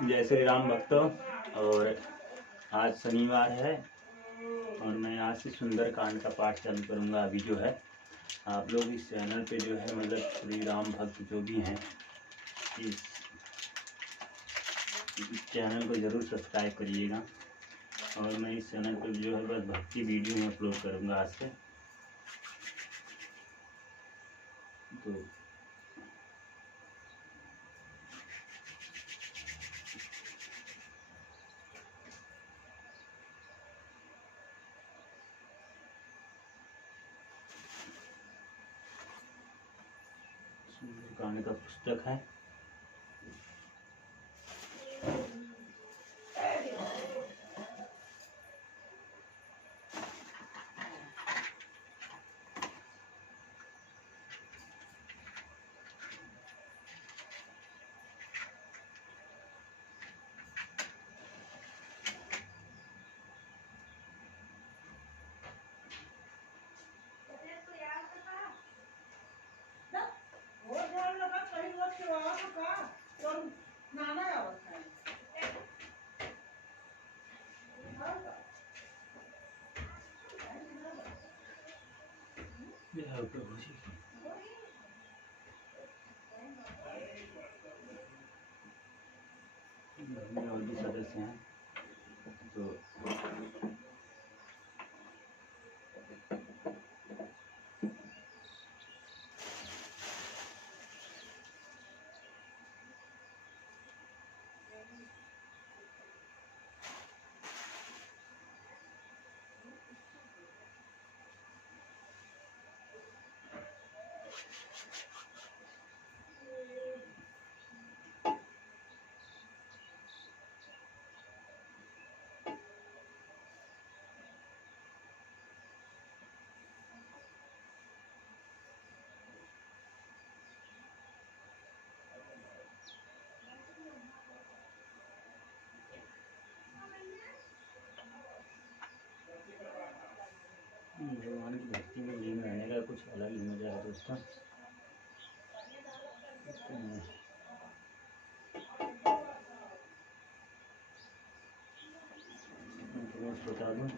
जय श्री राम भक्तों। और आज शनिवार है और मैं आज से सुंदर कांड का पाठ चालू करूँगा। अभी जो है आप लोग इस चैनल पे जो है मतलब श्री राम भक्त जो भी हैं इस चैनल को ज़रूर सब्सक्राइब करिएगा। और मैं इस चैनल पे जो है बस भक्ति वीडियो में अपलोड करूँगा आज से। तो सुंदरकांड का पुस्तक है। जय प्रभु जी। घर में और भी सदस्य हैं तो भगवान की भक्ति में लीन रहने का कुछ अलग ही मजा है दोस्तों। मैं बता दूँ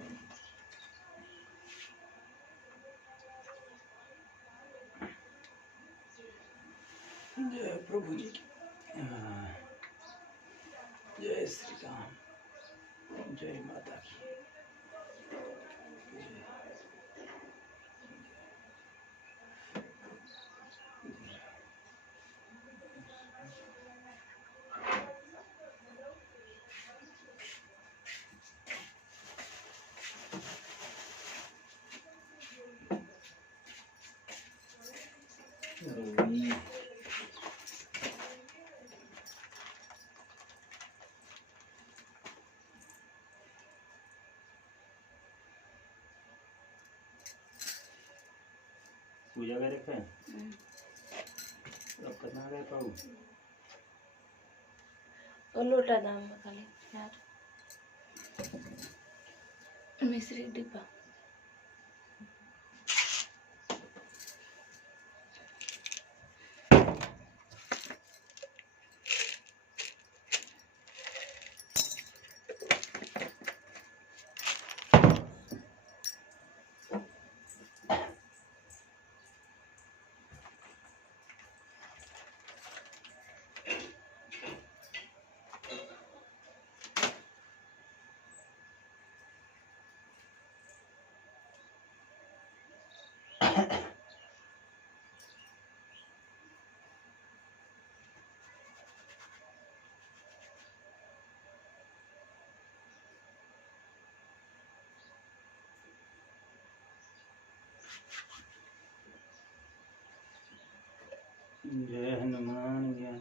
जय प्रभु जी की। जय श्री राम। जय माता की। पूजा करे थे अब करना गए पाऊ और लोटा दाम में खाली यार मिश्री डिब्बा जय हनुमान ज्ञान।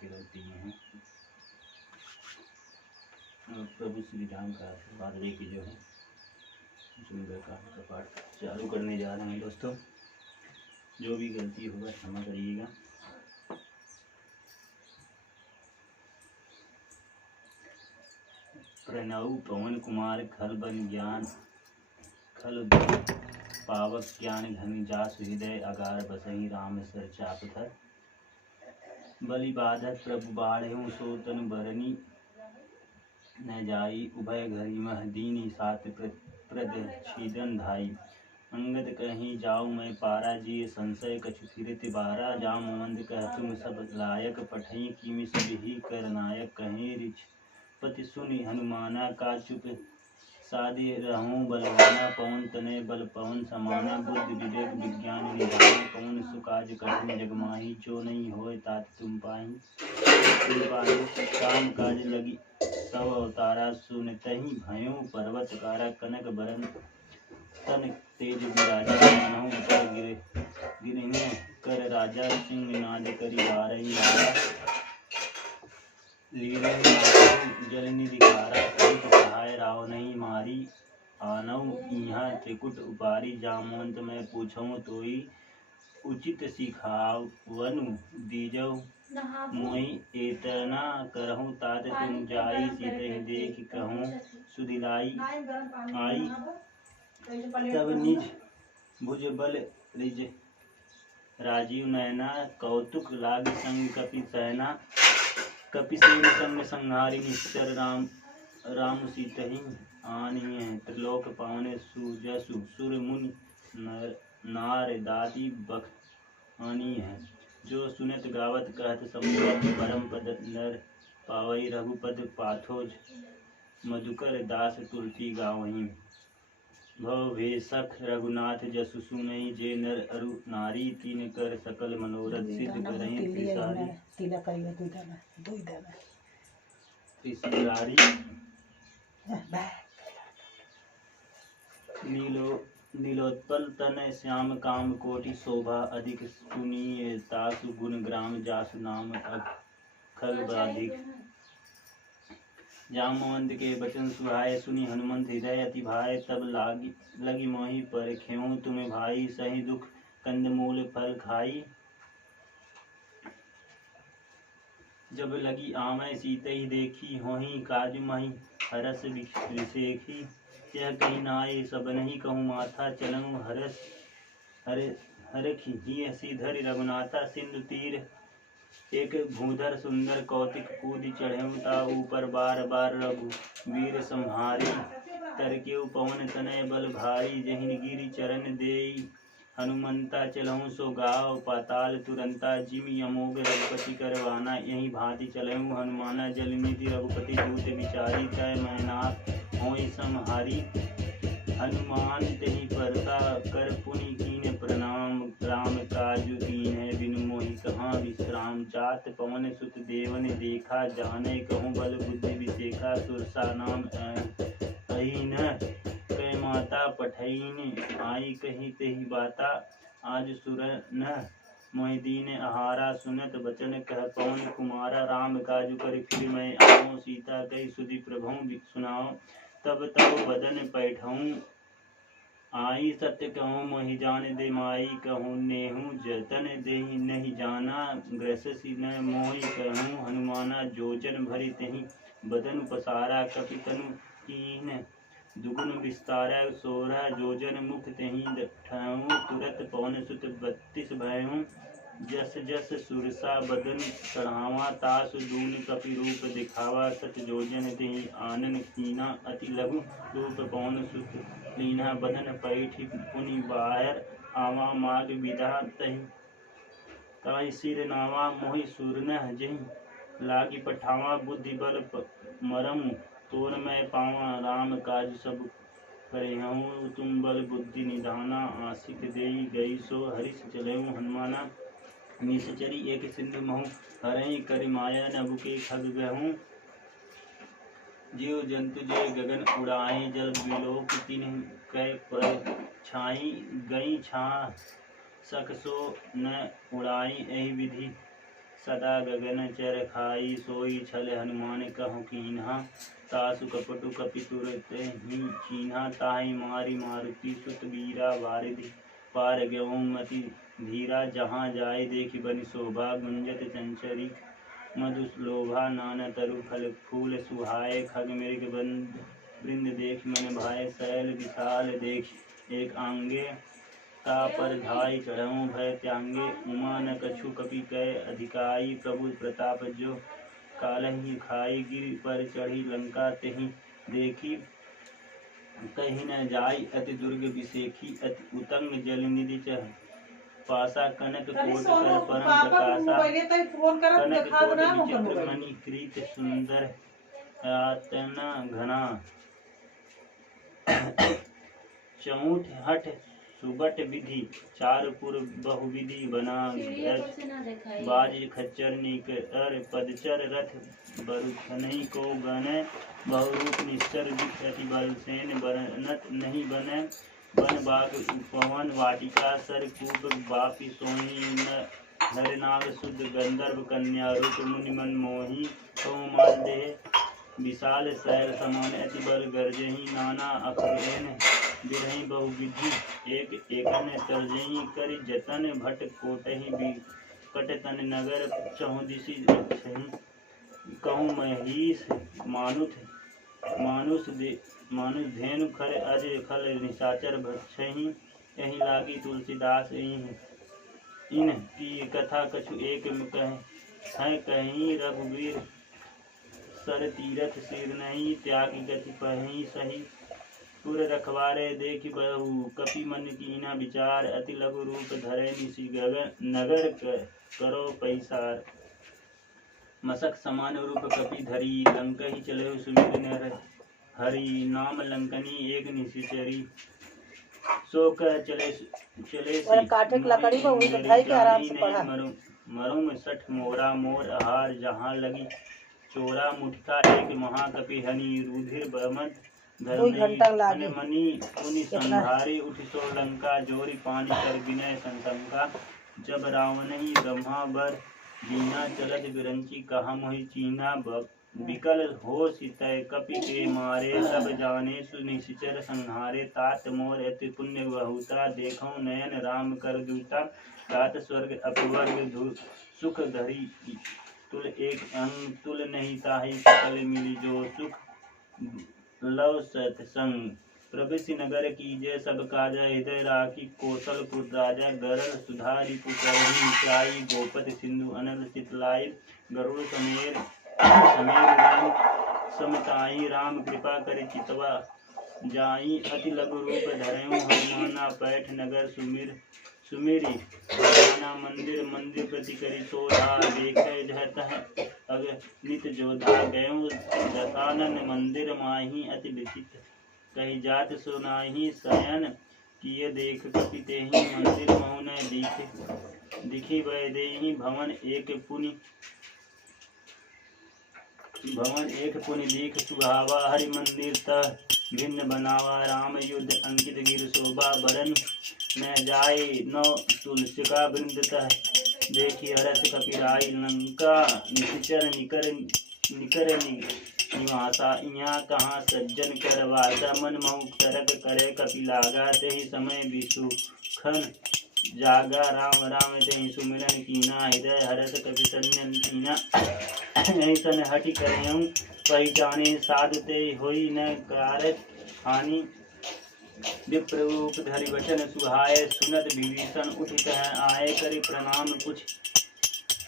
के रखती हैं। और प्रभु श्री राम का आशीर्वाद लेके जो है सुंदरकांड का पाठ चालू करने जा रहे हैं। दोस्तों, जो भी गलती होगा क्षमा करिएगा। प्रणव पवन कुमार खल बन ज्ञान खल पावक ज्ञान घन जासु हृदय अगार बसहि राम सर चापथर बलि बाधक प्रभु बाढ़ सोतन बरनी न जाई उभय घरी मह दीनी सात प्रद छीदन धाई अंगद कहीं जाऊ मैं पारा जी संशय कछु फिरत बारा जामवंद कह तुम सब लायक पठई किमि सब ही कर नायक कहीं रिछ पति सुनि हनुमाना का चुप साधि रहूं बलवाना पवन तनय बल पवन समाना बुद्धि विवेक विज्ञान निधान पवन सुकाज कठिन जगमाही जो नहीं होए तात तुम पाही काम काज लगी सब अवतारा सुनतहि भयो पर्वत कारा कनक बरन तन तेज विराजा मानहु ऊपर गिरने कर राजा सिंह नाद करि बारही राजा लीले जल निधिकारा सहित सहाय राव नहीं मारी आनऊ इहाँ त्रिकुट उपारी जामवंत मैं पूछऊँ तोई उचित सिखावनु दीजऊ मोहि एतना करहूँ तात तुम जाई सीतहि देख कहूँ सुदिलाई आई तब निज भुज बल रिज राजीव नैना कौतुक लाग संग कपि सहना कपिसेन संग संहारी निश्चर राम सीतहि आनिय त्रिलोक पावने सुजसु सुर मुनि नार दाती बख आनी है जो सुनत गावत कहत संभव परम पद नर पावई रघुपद पाथोज मधुकर दास तुलसी गावहीं भव भेषक रघुनाथ जसु सुनई जे नर अरु नारी तीन कर सकल मनोरथ सिद्ध करहीं त्रिसारी नीलोत्पल तन श्याम काम कोटि शोभा अधिक सुनीय तासु गुण ग्राम जासु नाम खगबाधिक जामवंत के बचन सुहाय सुनी हनुमंत हृदय अति भाय तब लगी मोहि पर खेऊं तुम्हें भाई सही दुख कंदमूल फल खाई जब लगी आमय सीतई देखी होही काज मही हरस विशेखी यह कहीं नाये सब नहीं कहूँ माथा चलऊँ हरस हरखी ही सीधर रघुनाथा सिंधु तीर एक भूधर सुंदर कौतिक कूद चढ़ेऊ ता ऊपर बार बार रघु वीर संहारी तरकेऊ पवन तनय बल भारी जहिन गिरि चरण देई हनुमंता चलहु सो गाव पाताल तुरंता जिम अमोघ रघुपति करवाना यही भांति चलहु हनुमाना जल निधि रघुपति दूत विचारी तय मैनाक होई समहारी हनुमान तेहि परता कर पुनि कीन प्रणाम राम काजु कीन्ह बिनु मोहि कहाँ विश्राम जात पवन सुत देवन देखा जाने कहूँ बल बुद्धि विशेखा सुरसा नाम अहीन कै माता पठईन आई कही तेहि बाता आज सुर न मोहि दीन आहारा सुनत बचन कह पवन कुमारा राम काजु कर फिर मैं आओ सीता कही सुधि प्रभु सुनाओ तब तब बदन पैठऊँ आई सत्य कहूँ मोहि जान दे माई कहूँ नेहू जतन देहि नहीं जाना ग्रससी न मोहि कहूँ हनुमाना जोजन भरि तेहि बदन पसारा कपितनु कीन दुगुन विस्तारा 16 जोजन मुख तेहि ठहूँ तुरत पवन सुत 32 भयऊँ जस जस सुरसा बदन चढ़ावा तासु दून कपि रूप दिखावा सत जोजन तेहि आनन कीना अति लघु रूप पवन सुत लीना बदन पैठी पुनि बाहर आवा माग विधा तहि ताहि सिर नावा मोहि सुरन जहि लागी पठावा बुद्धि बल मरम तोर मैं पावा राम काज सब करहूँ तुम बल बुद्धि निधाना आशिक देई गई सो हरिष चलेहूँ हनुमाना निशचरी एक सिंधु महु हरई कर माया नभु के खग गहूँ जीव जंतु जय गगन उड़ाए जल विलोक तिन्ह कै पर छाई गई छा सकसो न उड़ाई एहि विधि सदा गगन चर खाई सोई छल हनुमान कहु कीन्हा तासु कपटु कपि तुरत ही चीन्हा ताहि मारी मारुति सुत वीरा वारिधि पार गयौ मति धीरा जहाँ जाय देखि बनि शोभा गुंजत चंचरी मधुलोभा नाना तरु फल फूल सुहाए खग मृग बंद वृंद देख मन भाए शैल विशाल देख एक आंगे ता पर धाई चढ़ऊ भय त्यांगे उमा न कछु कपि कै अधिकाई प्रभु प्रताप जो कालहि खाई गिर पर चढ़ी लंका तेहि देखी कहीं न जाई अति दुर्ग विसेखी अति उतंग जल निधि चह पासा कनक कोट कर परम प्रकाशा कनक कोट विचित्र मणि कृत सुंदर आतना घना चौठ हठ सुबट विधि चारपुर बहुविधि बना बाज खच्चर निकर पदचर रथ बरुथनहि को गने बहुरूप निश्चर अति बल सेन बनत नहीं बने वन बाग पवन वाटिका सर कूप बापी सोही नरनाग शुद्ध गंधर्व कन्या रूप मुनि मन मोही कौमार देह विशाल शैल समान अति बल गर्जही नाना अखरेन बिरही बहुविधि एक एकन तर्जही करि जतन भट कोटहि बिकट तन नगर चहु दिशि कहूँ महीस मानुष धेनु खर अज खल निशाचर भक्षहि यही लागी तुलसीदास इन की कथा कछु एक कह कहीं रघुवीर सर तीरथ सिर नहीं त्याग गति पहि सही पुर रखवारे देखि बहु कपि मन कीना विचार अति लघु रूप धरे निशि गगन नगर करो पैसार मसक समान रूप कपि धरी लंक ही चले सुमिर नर हरि नाम लंकनी एक निशिचरी सो कह चले और काठे की लकड़ी में उनको धाई के आराम से पढ़ा मरुम सठ मोरा मोर आहार जहाँ लगी चोरा मुठका एक महाकपि हनि रुधिर बमद धर्म मणि पुनि संधारी उठ सो लंका जोरी पानी कर विनय संशंका जब रावण ही ब्रह्मा बर दीना चलत बिरंची कहा मोहि चीना विकल हो सितय कपि के मारे सब जाने सुनिश्चर संहारे तात मोर अति पुण्य बहुता देखो नयन राम कर दूता तात स्वर्ग अपवर्ग सुख धरी तुल एक अंग तुल नहीं ताहि सकल मिली जो सुख लव सत्संग प्रवेश नगर कीजय सब काजा हृदय राखी कौशलपुर राजा गरल सुधारी पुकरही मित्राई गोपत सिंधु अनल चितलाई गरुड़ समेर राम समताई राम कृपा कर चितवा जाई अति लघु रूप धरऊ हनुमाना पैठ नगर सुमिरी भगवाना मंदिर मंदिर प्रति करी सोधा देखे जहत अग नित जोधा गयो दशानन मंदिर माही अति विचित्र कही जात सुनाही शयन किए देख कपि तेहि मंदिर मौन दिखी वै देहि भवन एक पुनि दीख सुहावा हरि मंदिर तह भिन्न बनावा राम युद्ध अंकित गिर शोभा बरन न जाय नौ तुलसिका वृंद तह देखी हरस कपिराई लंका निश्चर निकर निवासा यहाँ कहाँ सज्जन कर वासा मन महु तरक करे कपि लागा तेहि समय विसुखन जागा राम राम तेहि सुमिरन कीना हृदय हरस कपि सन्यन कीना ऐसन हटि करऊँ पहचाने साधु ते होई न कारक हानि विप्ररूप धरि वचन सुहाय सुनत विभीषण उठ कह आए करि प्रणाम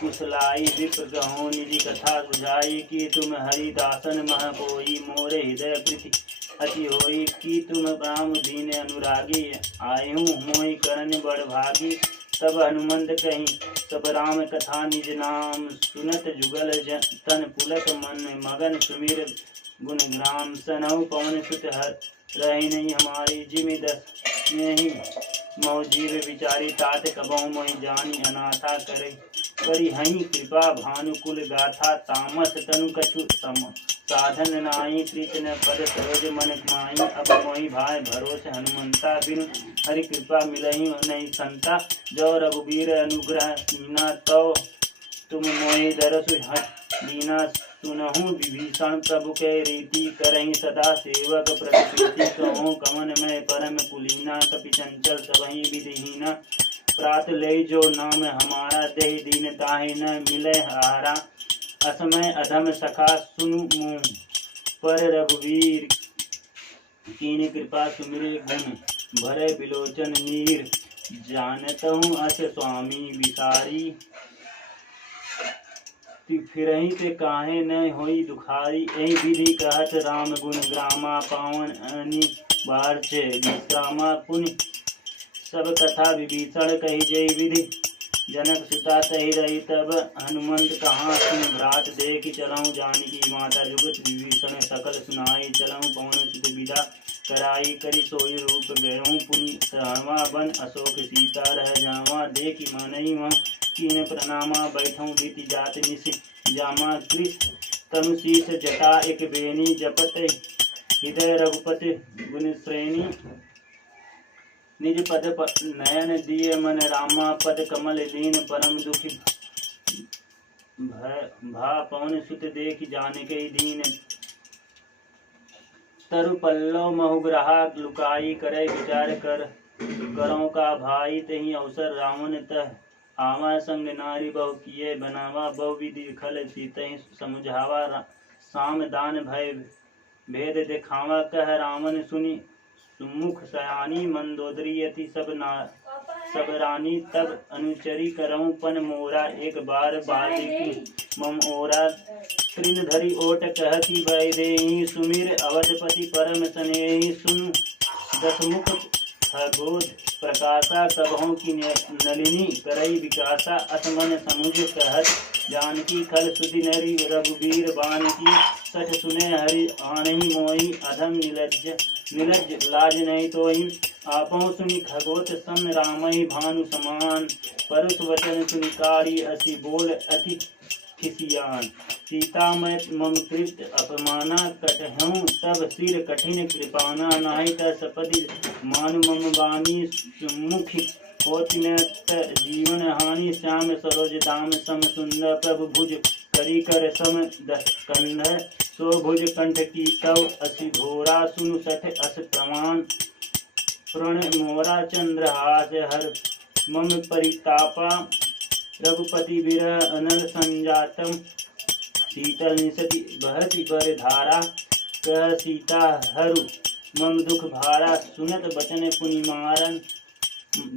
कुशलाई विप्र कहो निधि कथा बुझाई कि तुम हरिदासन मह कोई मोरे हृदय प्रीति अति होई कि तुम राम दीन अनुरागी आयु मोहि करण बड़ भागी तब हनुमंत कहीं तब राम कथा निज नाम सुनत जुगल तन पुलक मन मगन सुमिर गुण ग्राम सनऊ पवन सुत हर रही नहीं हमारी जिमि दस नहीं मऊ जीव विचारी तात कबहु मोहि जानी अनाथा करे करी हई कृपा भानुकुल गाथा तामस तनु कछु सम साधन नाई कृष्ण पद सरोज मन माही अब मोहि भाई भरोस हनुमंता बिनु हरि कृपा मिलहि नहीं संता जो रघुवीर अनुग्रह कीना तो तुम मोहि दरसु हट दीना सुनहु विभीषण प्रभु के रीति करहि सदा सेवक प्रतिप्रीति कहूँ कमन में परम कुलीना कपि चंचल सबहि विधिहीना प्रात ले जो नाम हमारा देह दीन ताहि न मिले हारा असमय अधम सखा सुनु मुँह पर रघुवीर कीन कृपा सुमिरे गुण भरे बिलोचन नीर जानतहु अस स्वामी विसारी फिरहि ते काहे न होई दुखारी एहि विधि कहत राम गुण ग्रामा पावन अनि बार छे विश्रामा पुण्य सब कथा विभीषण कही जय विधि जनक सुता तहि रही तब हनुमंत कहाँ सुन भ्रात देख चलऊँ जानकी माता जुगत विभीषण सकल सुनाई चलऊँ पवन सुत विदा कराई करी सोई रूप गयऊँ पुनि सहवा बन अशोक सीता रह जावा देखी मानई वह कीन प्रणामा बैठऊँ बीती जात निश जामा कृष तनु शीस जटा एक बेनी जपत हृदय रघुपति गुण श्रेणी निज पद नयन दिए मन रामा पद कमल लीन परम दुखी भा पवन सुत देख जानके दीन तरु पल्लव महुग्रहा लुकाई करे विचार कर करों का भाई तही अवसर रावण तह आवा संग नारी बहु किए बनावा बहु विधि खल सीतहि समझावा साम दान भय भेद दिखावा कह रावण सुनी सुमुख सयानी मंदोदरी यति सब रानी तब अनुचरी करऊँ पन मोरा एक बार बालिकी मम ओरा तृण धरी ओट कह की वैदेही सुमिर अवधपति परम स्नेही सुन दसमुख खगोद प्रकाशा कबहों की नलिनी करई विकासा असमन समुझ कहत जानकी खल सुधि नरी रघुवीर बान की सठ सुने हरि आनहि मोहि अधम निलज्ज लाज नहीं तोहि आपहुँ सुनि खगोत सम रामहि भानु समान परुष वचन सुनि कारी असी बोल अति खिसियान सीता मम कृत अपमाना कटहूँ तब सिर कठिन कृपाना नाहि त सपदि मानु मम वाणी मुखि होति न जीवन हानि श्याम सरोज दाम सम सुंदर प्रभु भुज करी कर सम दस्कंध सो भुज कंठ की तव असि घोरा सुनु सठ अस प्रमाण प्रण मोरा चंद्रहास हर मम परितापा रघुपति विरह अनल संजातम शीतल निसति बहति पर धारा कह सीता हरु मम दुख भारा सुनत बचन पुनि मारन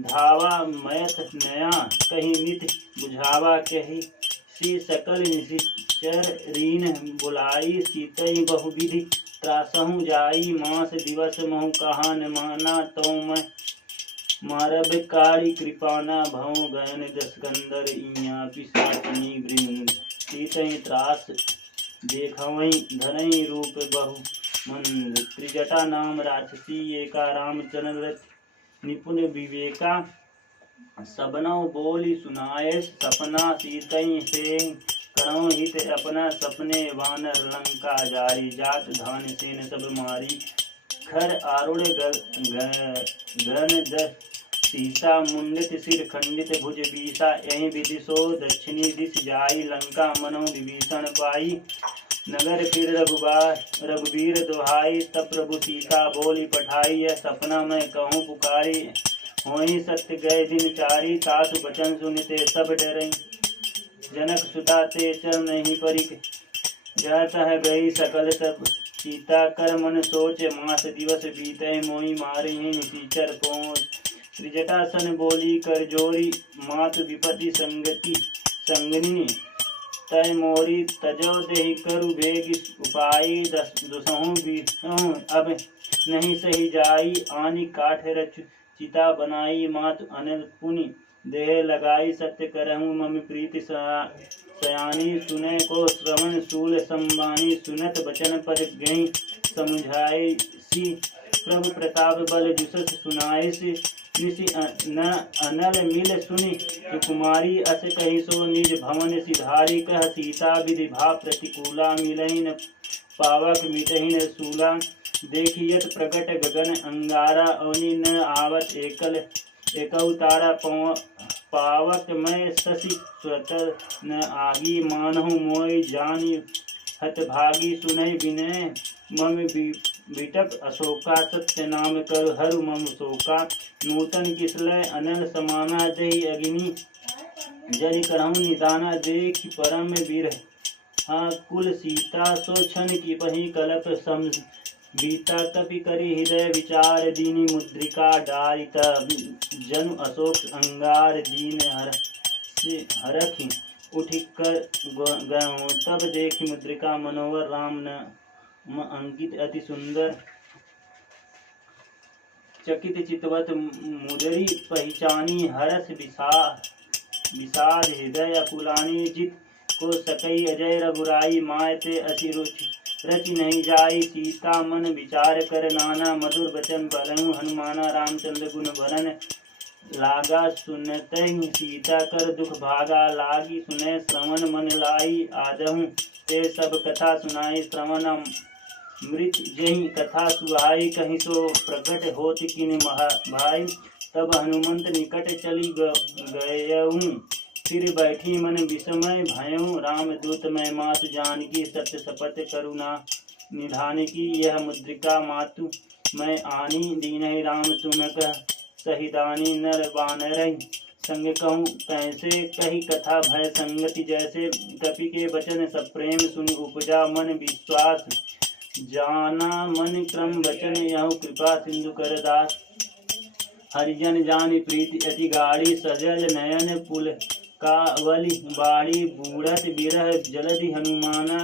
धावा मयत नया कहीं नित बुझावा कही श्री सकल निशिचर रीन बुलाई सीतई बहुविधि त्रासहु जाई मास दिवस महु कहा न माना तो मैं मारब काली कृपाना भव गयन दस्कंदर इया पिशाचिनी वृंद सीतई त्रास देखवहीं धनई रूप बहु मंद त्रिजटा नाम राक्षसी एका रामचंद्र निपुण विवेका सबनौ बोली सुनाए सपना सीतई से करौ हित अपना सपने वानर लंका जारी जात धान सेन सब मारी खर आरुण गन दस सीता मुंडित सिर खंडित भुज बीसा यही विधि सो दक्षिणी दिश जाई लंका मनो विभीषण पाई नगर फिर रघुवीर दुहाई तब प्रभु सीता बोली पठाई यह सपना मैं कहूँ पुकारी होई सत्य गए दिन चारी सासु बचन सुनते सब डरई जनक सुता ते चल नहीं परिक जात है गई सकल सब सीता कर मन सोच मास दिवस बीते मोहि मारे निशीचर पहुँच त्रिजटासन बोली कर जोरी मात विपति संगति संगनी तय मोरी तजो देहि करु भेग उपाई दुसहु बीसहु अब नहीं सही जाई आनी काठ रच चिता बनाई मात अनिल पुनि देह लगाई सत्य करहूँ मम प्रीति सयानी सुने को श्रवण शूल संबानी सुनत बचन पद गई समझाई सी प्रभु प्रताप बल जुसस सुनाई सी निशि न अनल मिल सुनि कुमारी अस कही सो निज भवन सिधारी कह सीता विधि भाव प्रतिकूला मिलहि न पावक मिटहि न सूला देखियत प्रगट गगन अंगारा अवनि न आवत एकल एक तारा पावक मैं शशि स्वत न आगी मानहु मोय जानी हत भागी सुनहि विनय मम बिटप अशोका सत्य नाम कर हरु मम शोका नूतन किसलय अनल समाना दही अग्नि जरि करहु निदाना देख परम वीर हाँ कुल सीता सो छन की पही कलप सम बीता तपि करी हृदय विचार दीनी मुद्रिका डारित जनु अशोक अंगार दीन हरखी उठि कर गयो तब देखी मुद्रिका मनोहर राम न अंकित अति सुंदर चकित चितवत मुदरी पहचानी हरस विषाद हृदय अकुलानी जित को सकई अजय रघुराई माय ते अति रुचि रचि नहीं जाई सीता मन विचार कर नाना मधुर बचन बलहु हनुमाना रामचंद्र गुण भरन लागा सुनते सीता कर दुख भागा लागी सुने श्रवण मन लाई आदहु ते सब कथा सुनाई श्रवण मृत जही कथा सुहाई कहीं सो प्रकट होत किन भाई तब हनुमंत निकट चली गयऊँ फिर बैठी मन विस्मय भयों राम दूत मैं मातु जानकी सत्य शपथ करुणा निधान की यह मुद्रिका मातु मैं आनी दीन राम तुम कह सहिदानी नर बानर संग कहूँ कैसे कही कथा भय संगति जैसे कपि के वचन सब प्रेम सुन उपजा मन विश्वास जाना मन क्रम वचन यह कृपा सिंधु कर दास हरिजन जानी प्रीति अति गाड़ी सजल नयन पुल कावली बाड़ी बूढ़त बिरह जलधि हनुमाना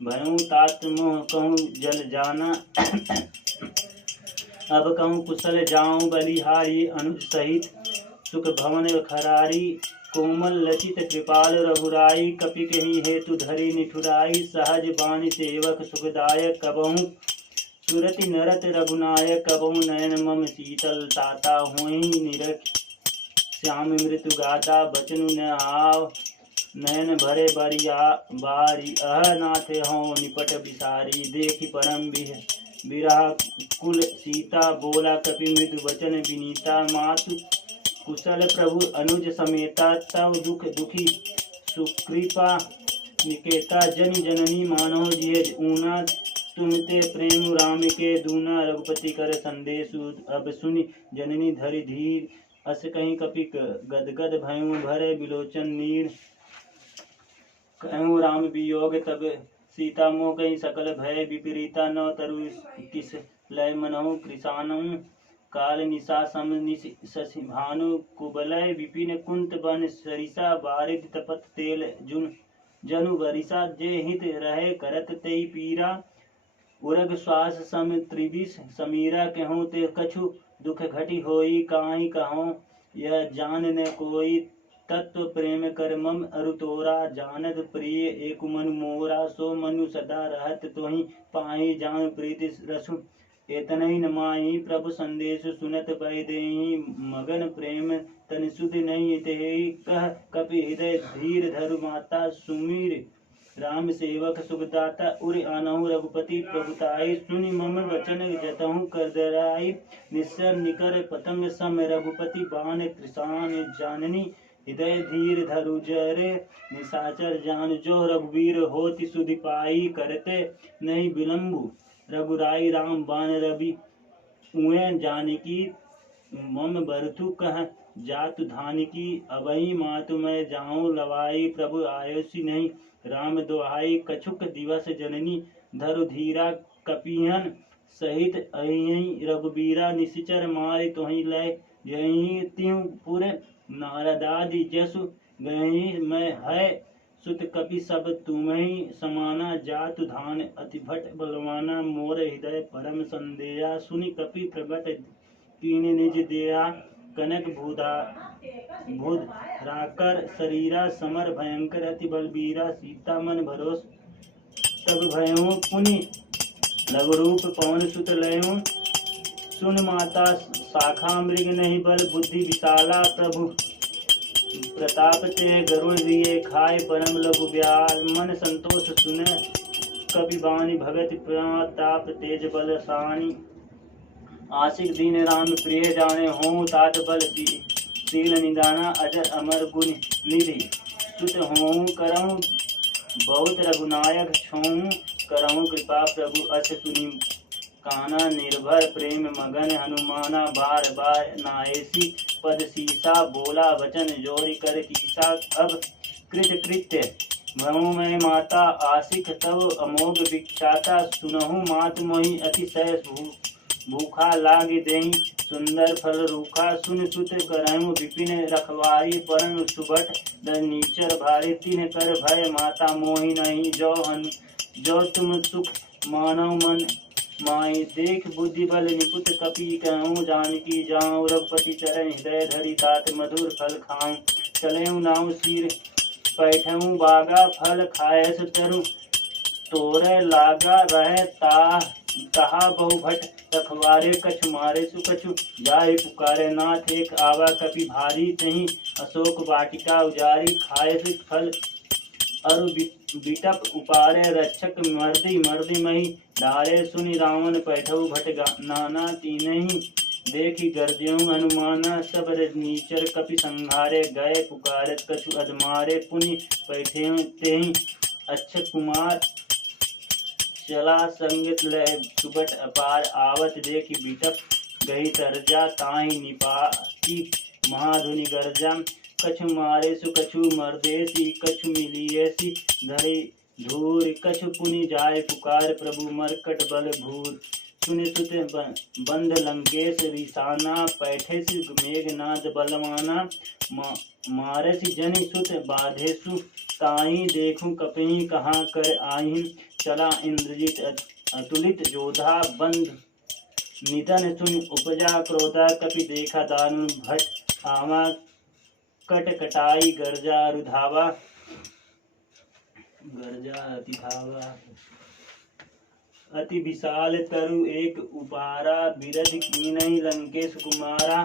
भयों तात मोह कहूँ जल जाना अब कहूँ कुशल जाऊँ बलिहारी अनुज सहित सुख भवन खरारी कोमल लचित कृपाल रघुराई कपि कहीं हेतु धरी निठुराई सहज बाणी सेवक सुखदायक कबहूँ सुरति नरत रघुनायक कबहूँ नयन मम शीतल ताता हुई निरख श्याम मृत्यु गाता बचनु न आव नयन भरे बारी नाथे हो निपट बिसारी देखी परम बिरहा कुल सीता बोला कपि मृदु वचन विनीता मातु कुशल प्रभु अनुज समेता तव दुख दुखी सुकृपा निकेता जन जननी मानो जिय ऊना तुमते प्रेम राम के दूना रघुपति कर संदेशु अब सुनि जननी धरि धीर अस कहीं कपि गदगद भयों भरे बिलोचन नीर कहूँ राम वियोग तब सीता मोह कहीं सकल भय विपरीता न तरु किस लय मनहु कृषाणु काल निशा सम शशि भानु कुबलय विपिन कुंत बन सरिसा बारिद तपत तेल जनु वरिसा जे हित रहे करत तेई पीरा उरग श्वास सम त्रिविश समीरा कहूँ ते कछु दुख घटी होई काहि कहो यह जान न कोई तत्व प्रेम कर मम अरुतोरा जानद प्रिय एक मन मोरा सो मनु सदा रहत तोहि पाहि जान प्रीति रसु एतनहि न माहि प्रभु संदेश सुनत पै देहि मगन प्रेम तन सुध नहीं तेहि कह कपि हृदय धीर धरु माता सुमीर राम सेवक सुखदाता उर आनहु रघुपति प्रभुताई सुनि मम वचन जतहु कर दराई निस्सर निकर पतंग सम रघुपति बाण कृषान जाननी हृदय धीर धरु जरे निशाचर जान जो रघुवीर होति सुधि पाई करते नहीं विलंबु रघुराई राम बाण रवि उए जानकी मम बरथु कह जातु धानिकी अबही मातु मैं जाऊं लवाई प्रभु आयोसी नहीं राम दोहाई कछुक दिवस जननी धरु धीरा कपिहन सहित अहि रघुबीरा निशिचर मारि तोहि लय यही त्यू पुर नारदादि जसु गही मैं है सुत कपि सब तुम्हि समाना जातु धान अति भट बलवाना मोर हृदय परम संदेया सुनि कपि प्रगट कीन निज देया कनक बुध राकर शरीरा समर भयंकर अति बलबीरा सीता मन भरोस तब भयों पुनि लघु रूप पवन सुत लयों सुन माता शाखा मृग नहीं बल बुद्धि विशाला प्रभु प्रताप ते गरुड़ दिए खाए परम लघु ब्याल मन संतोष सुन कपि बानी भगत प्रताप तेज बल सानी आशिक दीन राम प्रिय जाने हों तात बल शील निदाना अजर अमर गुण निधि सुत हों करऊँ बहुत रघुनायक छों करऊँ कृपा प्रभु अस सुनि काना निर्भर प्रेम मगन हनुमाना बार बार नायसी पद सीसा बोला वचन जोरि कर कीसा अब कृत कृत्य भ्रमु में माता आशिक तब अमोघ विख्याता सुनहु मात मोहि अतिशय भूखा लाग देहि सुंदर फल रूखा सुन सुत करहु विपिन रखवारी परन सुबट नीचर भारी तीन कर भय माता मोहि नहीं जो तुम सुख मानव मन माई देख बुद्धि बल निपुत कपि कहूँ जानकी जाऊँ रघुपति चरण हृदय धरि तात मधुर फल खाऊँ चलेऊ नाऊ सिर पैठऊँ बागा फल खायस तरु तोरे लागा रहे तहा बहु भट रखवारे कछु मारे सु कछु जाय पुकारे नाथ एक आवा कपि भारी तही अशोक वाटिका उजारी खायस फल अरु बिटप उपारे रक्षक मर्दी मही डाले सुनि रावण पैठऊ भट नाना तीनही देखी गर्जयूं हनुमाना सब नीचर कपि संहारे गए पुकारत कछु अधमारे पुनि पैठे तेहि अच्छ कुमार चला संगत लय सुबट अपार आवत देखी बिटप गई तरजा ताहि निपाती महाधुनि गर्जा कछु मारे सु कछु मर्देसी कछु मिलियसी धरे धूर कछु पुनि जाय पुकार प्रभु मरकट बल भूर सुनि सुत बंद लंकेश रिसाना पैठेसि मेघनाद बलवाना मारसि जनि सुत बाधेसु ताहि देखूं कपि कहाँ कर आहिन चला इंद्रजित अतुलित जोधा बंद निधन सुन उपजा क्रोधा कपि देखा दारुण भट आवा कट कटाई गर्जा रुधावा गर्जा अतिधावा अति विशाल तरु एक उपारा बिरध कीनहि लंकेश कुमारा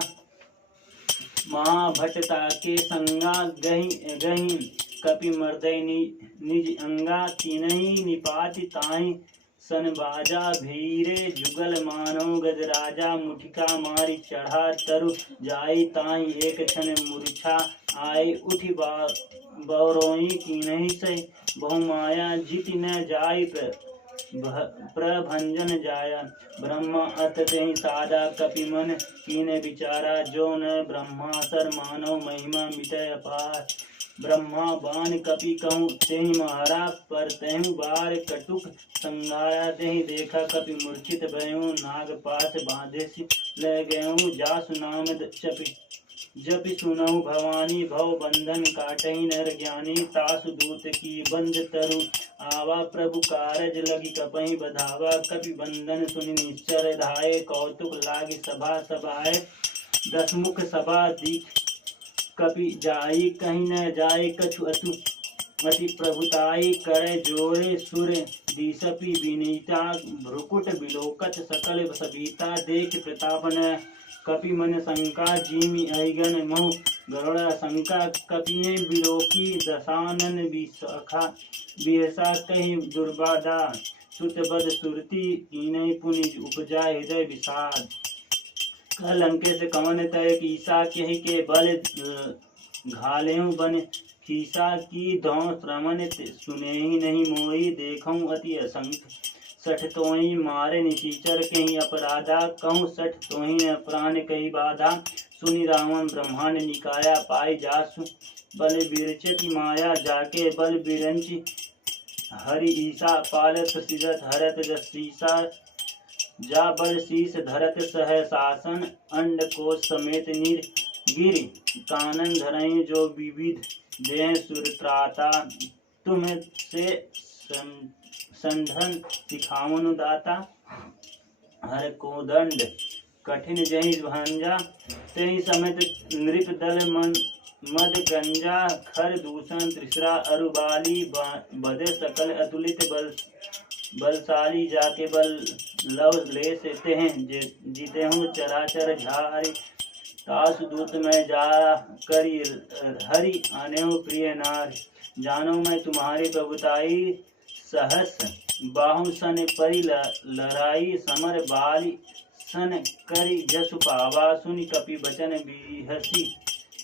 महाभटता के संगा गही कपि मर्दय निज अंगा तीनहि निपाति ताहि सन बाजा भीरे जुगल मानव गजराजा मुठिका मारी चढ़ा तरु जाई ताहि एक क्षण मूर्छा आए उठि बौरोई कीनहि से बहुमाया जिति न जाय प्रभंजन जाया ब्रह्मा अतहि सादा कपि मन कीने विचारा जो न ब्रह्मासर मानव महिमा मिटय अपार ब्रह्मा बाण कपि कहूँ तेहि महारा पर तेहु बार कटुक संगारा तेहि देखा कपि मूर्छित भयऊँ नाग पास बांधे ले गयऊँ जासु नाम जपि सुनहु भवानी भव बंधन काटहि नर ज्ञानी तासु दूत की बंध तरु आवा प्रभु कारज लगी कपहि बधावा कपि बंधन सुनि निश्चर धाये कौतुक लागी सभा सभाए दसमुख सभा दीख कपि जाई कहीं न जाए कछु अति प्रभुताई करे जोरे सुर दिसपि विनीता भ्रुकुट बिलोकत सकल सबीता देख प्रतापन कपि मन शंका जीमि अहिगन महु गरुड़ शंका कपिये बिलोकी दशानन विशाखा बिहसा कहीं दुर्बाधा सुतबद सुरती कीनहि पुनि उपजा हृदय विषाद लंकेश कवन तय कीसा कहि के बल घालेहु बन खीसा की धौ श्रमण सुनेहि नहीं मोहि देखऊँ अति असंख्य सठ तोहि मारे निशीचर कहीं अपराधा कहूँ सठ तोहि प्राण कही बाधा सुनि रावण ब्रह्मांड निकाया पाई जासु बल बिरचति माया जाके बल बिरंचि हरि ईसा पालत सिरत हरत जसीसा जा बल शीस धरत सह शासन अंड कोश समेत नीर गिर कानन धरई जो विविध देह सुरत्राता तुम से संधन सिखावन दाता हर कोदंड कठिन जहि भांजा तेहि समेत नृप दल मद गंजा खर दूषण त्रिसरा अरुबाली बदे सकल अतुलित बलशाली जाके बल लव ले सेते हैं जीते हूँ चराचर झारी तासु दूत में जा करी हरि आने हो प्रिय नार जानो मैं तुम्हारी प्रभुताई सहस बाहु सन परि लड़ाई समर बाली सन करि जसु पावा सुनि कपि बचन बिहसी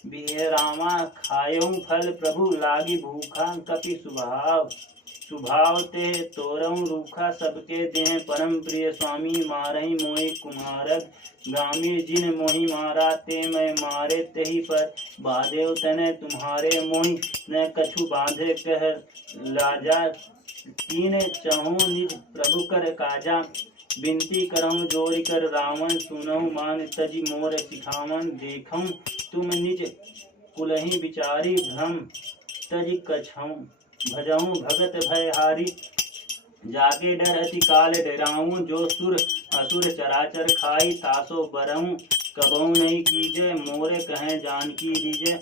बिहे रामा खायऊ फल प्रभु लागी भूखा कपि सुभाव ते तोरऊ रूखा सबके देह परम प्रिय स्वामी मारही मोहि कुमारक गामी जिन मोहि मारा ते मैं मारे तेहि पर बाधेव तने तुम्हारे मोहि न कछु बांधे कह लाजा तीन चहु निज प्रभु कर काजा बिनती करहूँ जोरि कर रावण सुनहु मान तजी मोर सिखावन देखऊँ तुम निज कुलहि विचारी भ्रम तज कछऊँ भजऊँ भगत भय हारी जाके डर अति काल डराऊँ जो सुर असुर चराचर खाई तासो बरऊँ कबहू नहीं कीजय मोरे कहें जानकी लीजय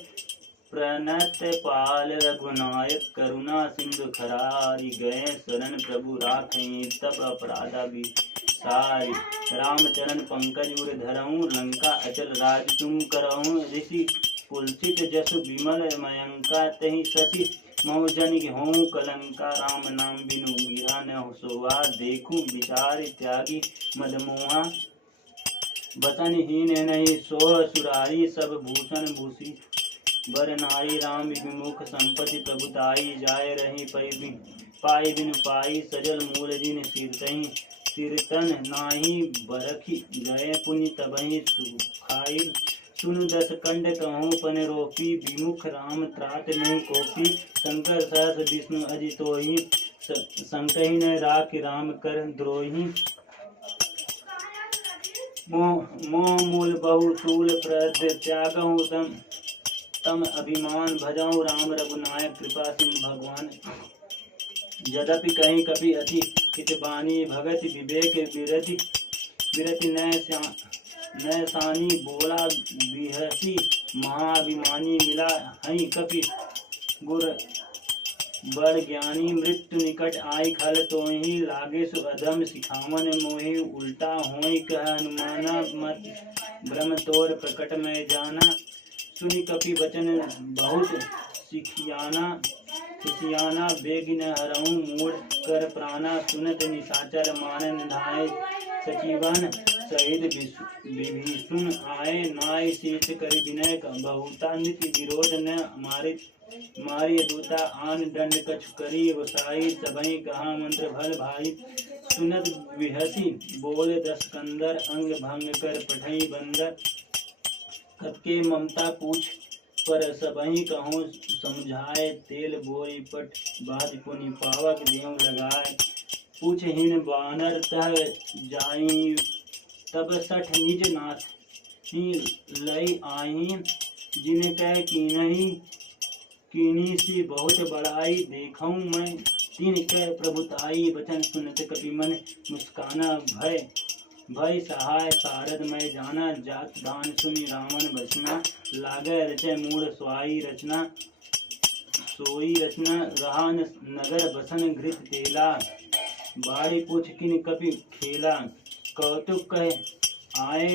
प्रणत पाल रघुनायक करुणा सिंधु खरारी गए शरण प्रभु राखें तब अपराधा भी सारी रामचरण पंकज उर धरऊँ लंका अचल राज तुम करऊँ ऋषि कुलसित जसु विमल मयंका तहि शशि मौजन हों कलंका राम नाम बिनु गिरा न सोहा देखूं विचार त्यागी मदमोहा बतनहीन नहीं सोह सुरारी सब भूषण भूषी बर नाई राम विमुख संपत्ति प्रभुताई जाय रही पाई बिनु पाई सजल मूल जिन सिरतन नाही बरखी गए पुण्य तबहि सुखाई सुनु दस कंड कहूँ पन रोपी विमुख राम त्रात नहीं कोपी शंकर सहस विष्णु अजितोहि संकहि न राख राम कर द्रोही मोह मूल बहु शूल प्रद त्यागहु तम अभिमान भजऊँ राम रघुनायक कृपा सिंह भगवान यद्यपि कहीं कपि अति हितबानी भगत विवेक विरति न सानी बोला बिहसी महाभिमानी मिला हई कपि गुर बड़ ज्ञानी मृत्यु निकट आई खल तो ही लागे सु अधम सिखावन मोहि उल्टा होई कह हनुमाना मत ब्रह्म तोर प्रकट में जाना सुनि कपि वचन बहुत सिखियाना बेग न हरऊँ मूढ़ कर प्राणा सुनत निशाचर मान निधाय सचिवन सहित विभीषण आए नाय शीत कर विनय बहुता नित्य विरोध न मारी दूता आन दंड कछु करी वसाई सबहि कहा मंत्र भल भाई सुनत विहसी बोले दस कंदर अंग भंग कर पठई बंदर कबके ममता पूछ पर सबहि कहूँ समझाए तेल बोई पट बाज पुनि पावक देव लगाए पूछहीन बानर तह जाई तब सठ निज नाथ ही लई आई जिन कह कीनी सी बहुत बड़ाई देखूं मैं तीन कह प्रभुताई वचन सुनत कपि मन मुस्काना भय सहाय सारद में जाना जात दान सुनि रावण बचना लागे रचे मूढ़ सोई रचना रहा नगर बसन घृत तेला बाड़ी पूछ किन कपि खेला कौतुक कह आए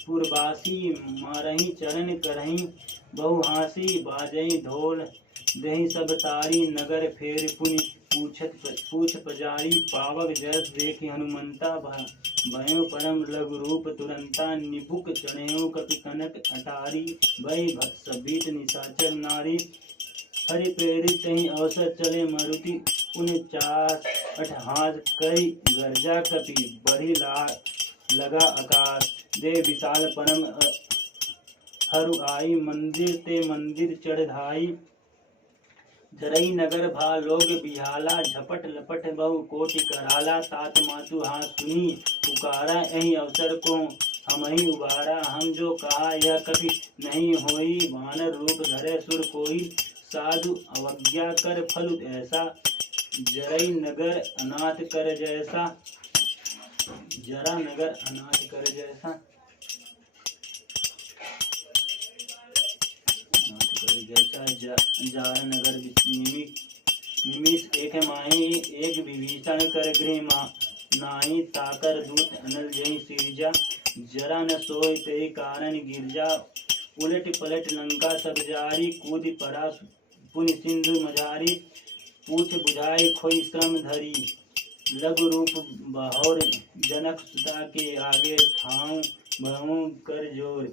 पुरबासी मारही चरण करही बहु हासी बाजही ढोल दही सब तारी नगर फेर पुनि पूछ पजारी पावक जस देखि हनुमंता भयो परम लघु रूप तुरंता निबुक चढ़ेऊ कपि कनक अटारी भई सबीत निशाचर नारी हरि प्रेरित तही अवसर चले मारुति उन 4 हाथ कई गर्जा कपि बढ़ी लगा आकाश दे विशाल परम हरु आई मंदिर ते मंदिर चढ़ाई जरई नगर भा लोग बिहाला झपट लपट बहु कोटि कराला तात मातु हाथ सुनी पुकारा यही अवसर को हम ही उबारा हम जो कहा यह कभी नहीं होई वानर रूप धरे सुर कोई साधु अवज्ञा कर फल ऐसा जरई नगर अनाथ कर जैसा जरा नगर अनाथ कर जैसा जार नगर निमिष एक माही एक विभीषण कर गृह नाई ताकर दूत अनल जय सिरजा जरा न सोय ते कारण गिरजा उलट पलट लंका सब जारी कूद पड़ा पुनि सिंधु मझारी पूछ बुझाई खोई श्रम धरी लघु रूप बहौर जनक सुता के आगे ठाऊं बहु कर जोर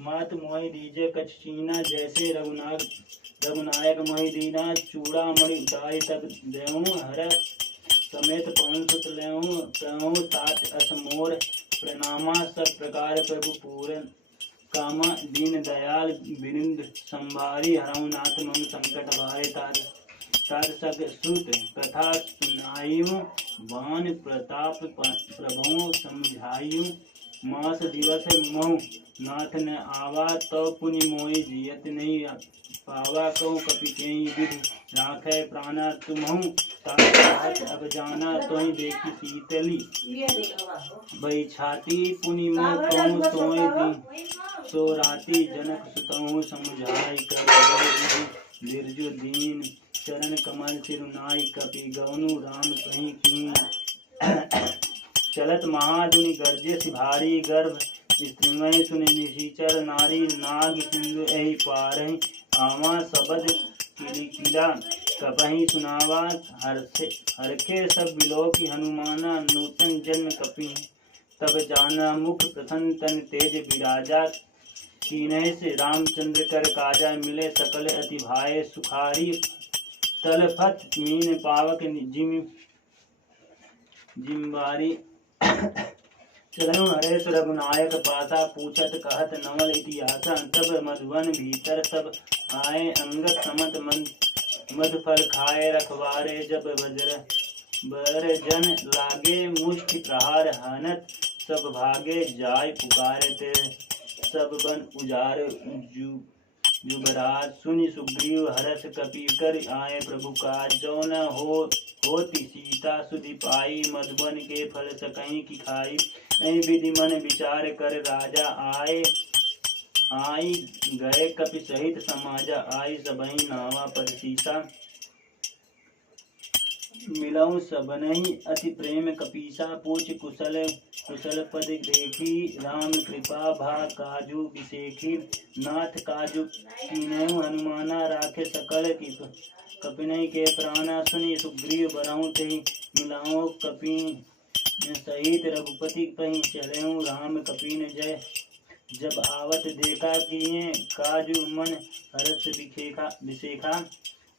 मात मोहि दीजे कछ चीना जैसे रघुनायक मोहि दीना चूड़ा मणि उताई तब देऊं हर समेत पवन सुत लेऊं कहूं तात अस मोर प्रणामा सब प्रकार प्रभु पूरन कामा दीन दयाल बिरिंद संभारी हरऊ नाथ मम संकट भारे तात सग सुत कथा सुनाइयो बान प्रताप प्रभु समझाइयो मास दिवस महु नाथ न आवा तो पुनि मोहि जियत नहीं पावा कहूँ कपि कहीं विधि राखे प्राणा तुम्हु तात अब जाना तो ही देखी शीतली बई छाती पुनि मोह कहूँ तोय दी सो राती जनक सुतहु समझाई कर बिरजु दीन चरण कमल सिरुनाई कपि गौनु राम कहीं की चलत महाधुनि गर्जे सिभारी गर्भ स्त्रीमय सुनि निशीचर नारी नाग सिंधु एहि पारहि आवा सबद किला कपहि सुनावा हरखे सब बिलोकी हनुमाना नूतन जन्म कपि तब जाना मुख प्रसन्न तन तेज विराजा कीनहि से रामचंद्र कर काजा मिले सकल अति भाए सुखारी तलफत मीन पावक जिम्बारी चलनु हरेश रघुनायक पासा पूछत कहत नवल इतिहासा तब मधुवन भीतर सब आए अंगत समत मध फल खाए रखवारे जब बर जन लागे मुष्टि प्रहार हनत सब भागे जाय पुकारे ते सब बन उजार युवराज सुनि सुग्रीव हरस कपि कर आए प्रभु काज जो न होती सीता सुधि पाई मधुबन के फल सकहीं की खाई नहीं विधि मन विचार कर राजा आई गए कपि सहित समाजा आई सबही नावा पर सीसा मिलऊं सबनहि अति प्रेम कपीसा पूछ कुशल पद देखी राम कृपा भा काजू विसेखी नाथ काजू कीनहु हनुमाना राखे सकल की कपिनहि के प्राणा सुनि सुग्रीव बरहु तेहि मिलाओ कपि सहित रघुपति पहि चलेहु राम कपिन जय जब आवत देखा किए काजू मन हर्ष विसेखा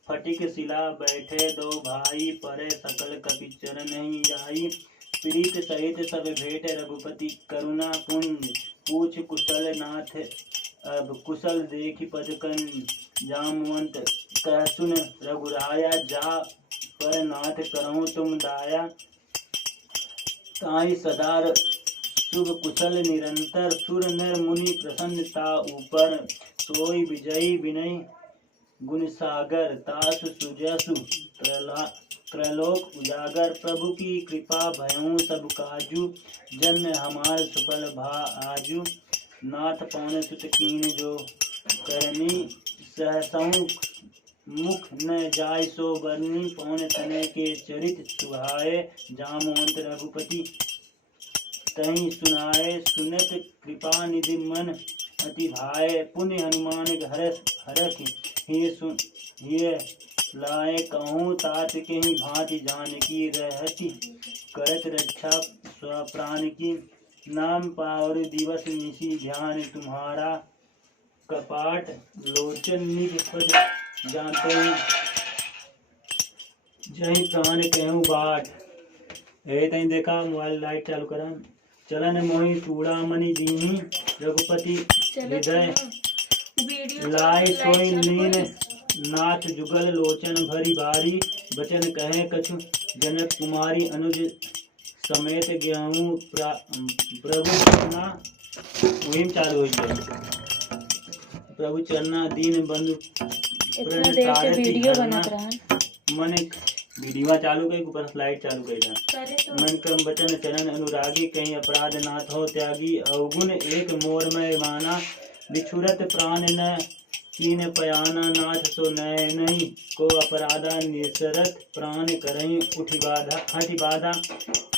फटिक शिला बैठे दो भाई परे सकल कपि चरण नहीं आई प्रीत सहित सब भेंट रघुपति करुणा पुंज पूछ कुशल नाथ अब कुशल देखि पदकन जामवंत कह सुन रघुराया जा पर नाथ करहु तुम दाया ताई सदार शुभ कुशल निरंतर सुर नर मुनि प्रसन्नता ऊपर सोई विजयी विनय गुण सागर तास सुजसु त्रैलोक उजागर प्रभु की कृपा भयऊ सब काजू जन्म हमार सुफल भा आजू नाथ पवन सुत कीन जो करनी सहसऊ मुख न जाय सो बरनी पवन तनय के चरित सुहाए जामवंत रघुपति तहि सुनाए सुनत कृपा निधि मन अति भाए पुण्य हनुमान हरख ये लाए कहूँ तात के ही भांति जानकी रहती करत रक्षा स्वप्राण की नाम पावर दिवस निशी ध्यान तुम्हारा कपाट लोचन निज पद जानते जय प्राण कहूँ बाट तई देखा मोबाइल लाइट चालू करा चलन मोहि चूड़ामणि दीनी रघुपति हृदय लाए सोई लीन नाथ जुगल लोचन भरी बारी बचन कहे कछु जनक कुमारी अनुज समेत गेहूँ प्रभु चरना वही चालू हो जाए प्रभु चरना दीन बंधु वीडियो बना मन वीडियो चालू कई ऊपर स्लाइड चालू कई मन क्रम बचन चरण अनुरागी कहीं अपराध नाथ हो त्यागी अवगुण एक मोर में माना बिछुरत प्राण न कीन पयाना नाथ सो नय नहीं को अपराधा निसरत प्राण करहीं उठि बाधा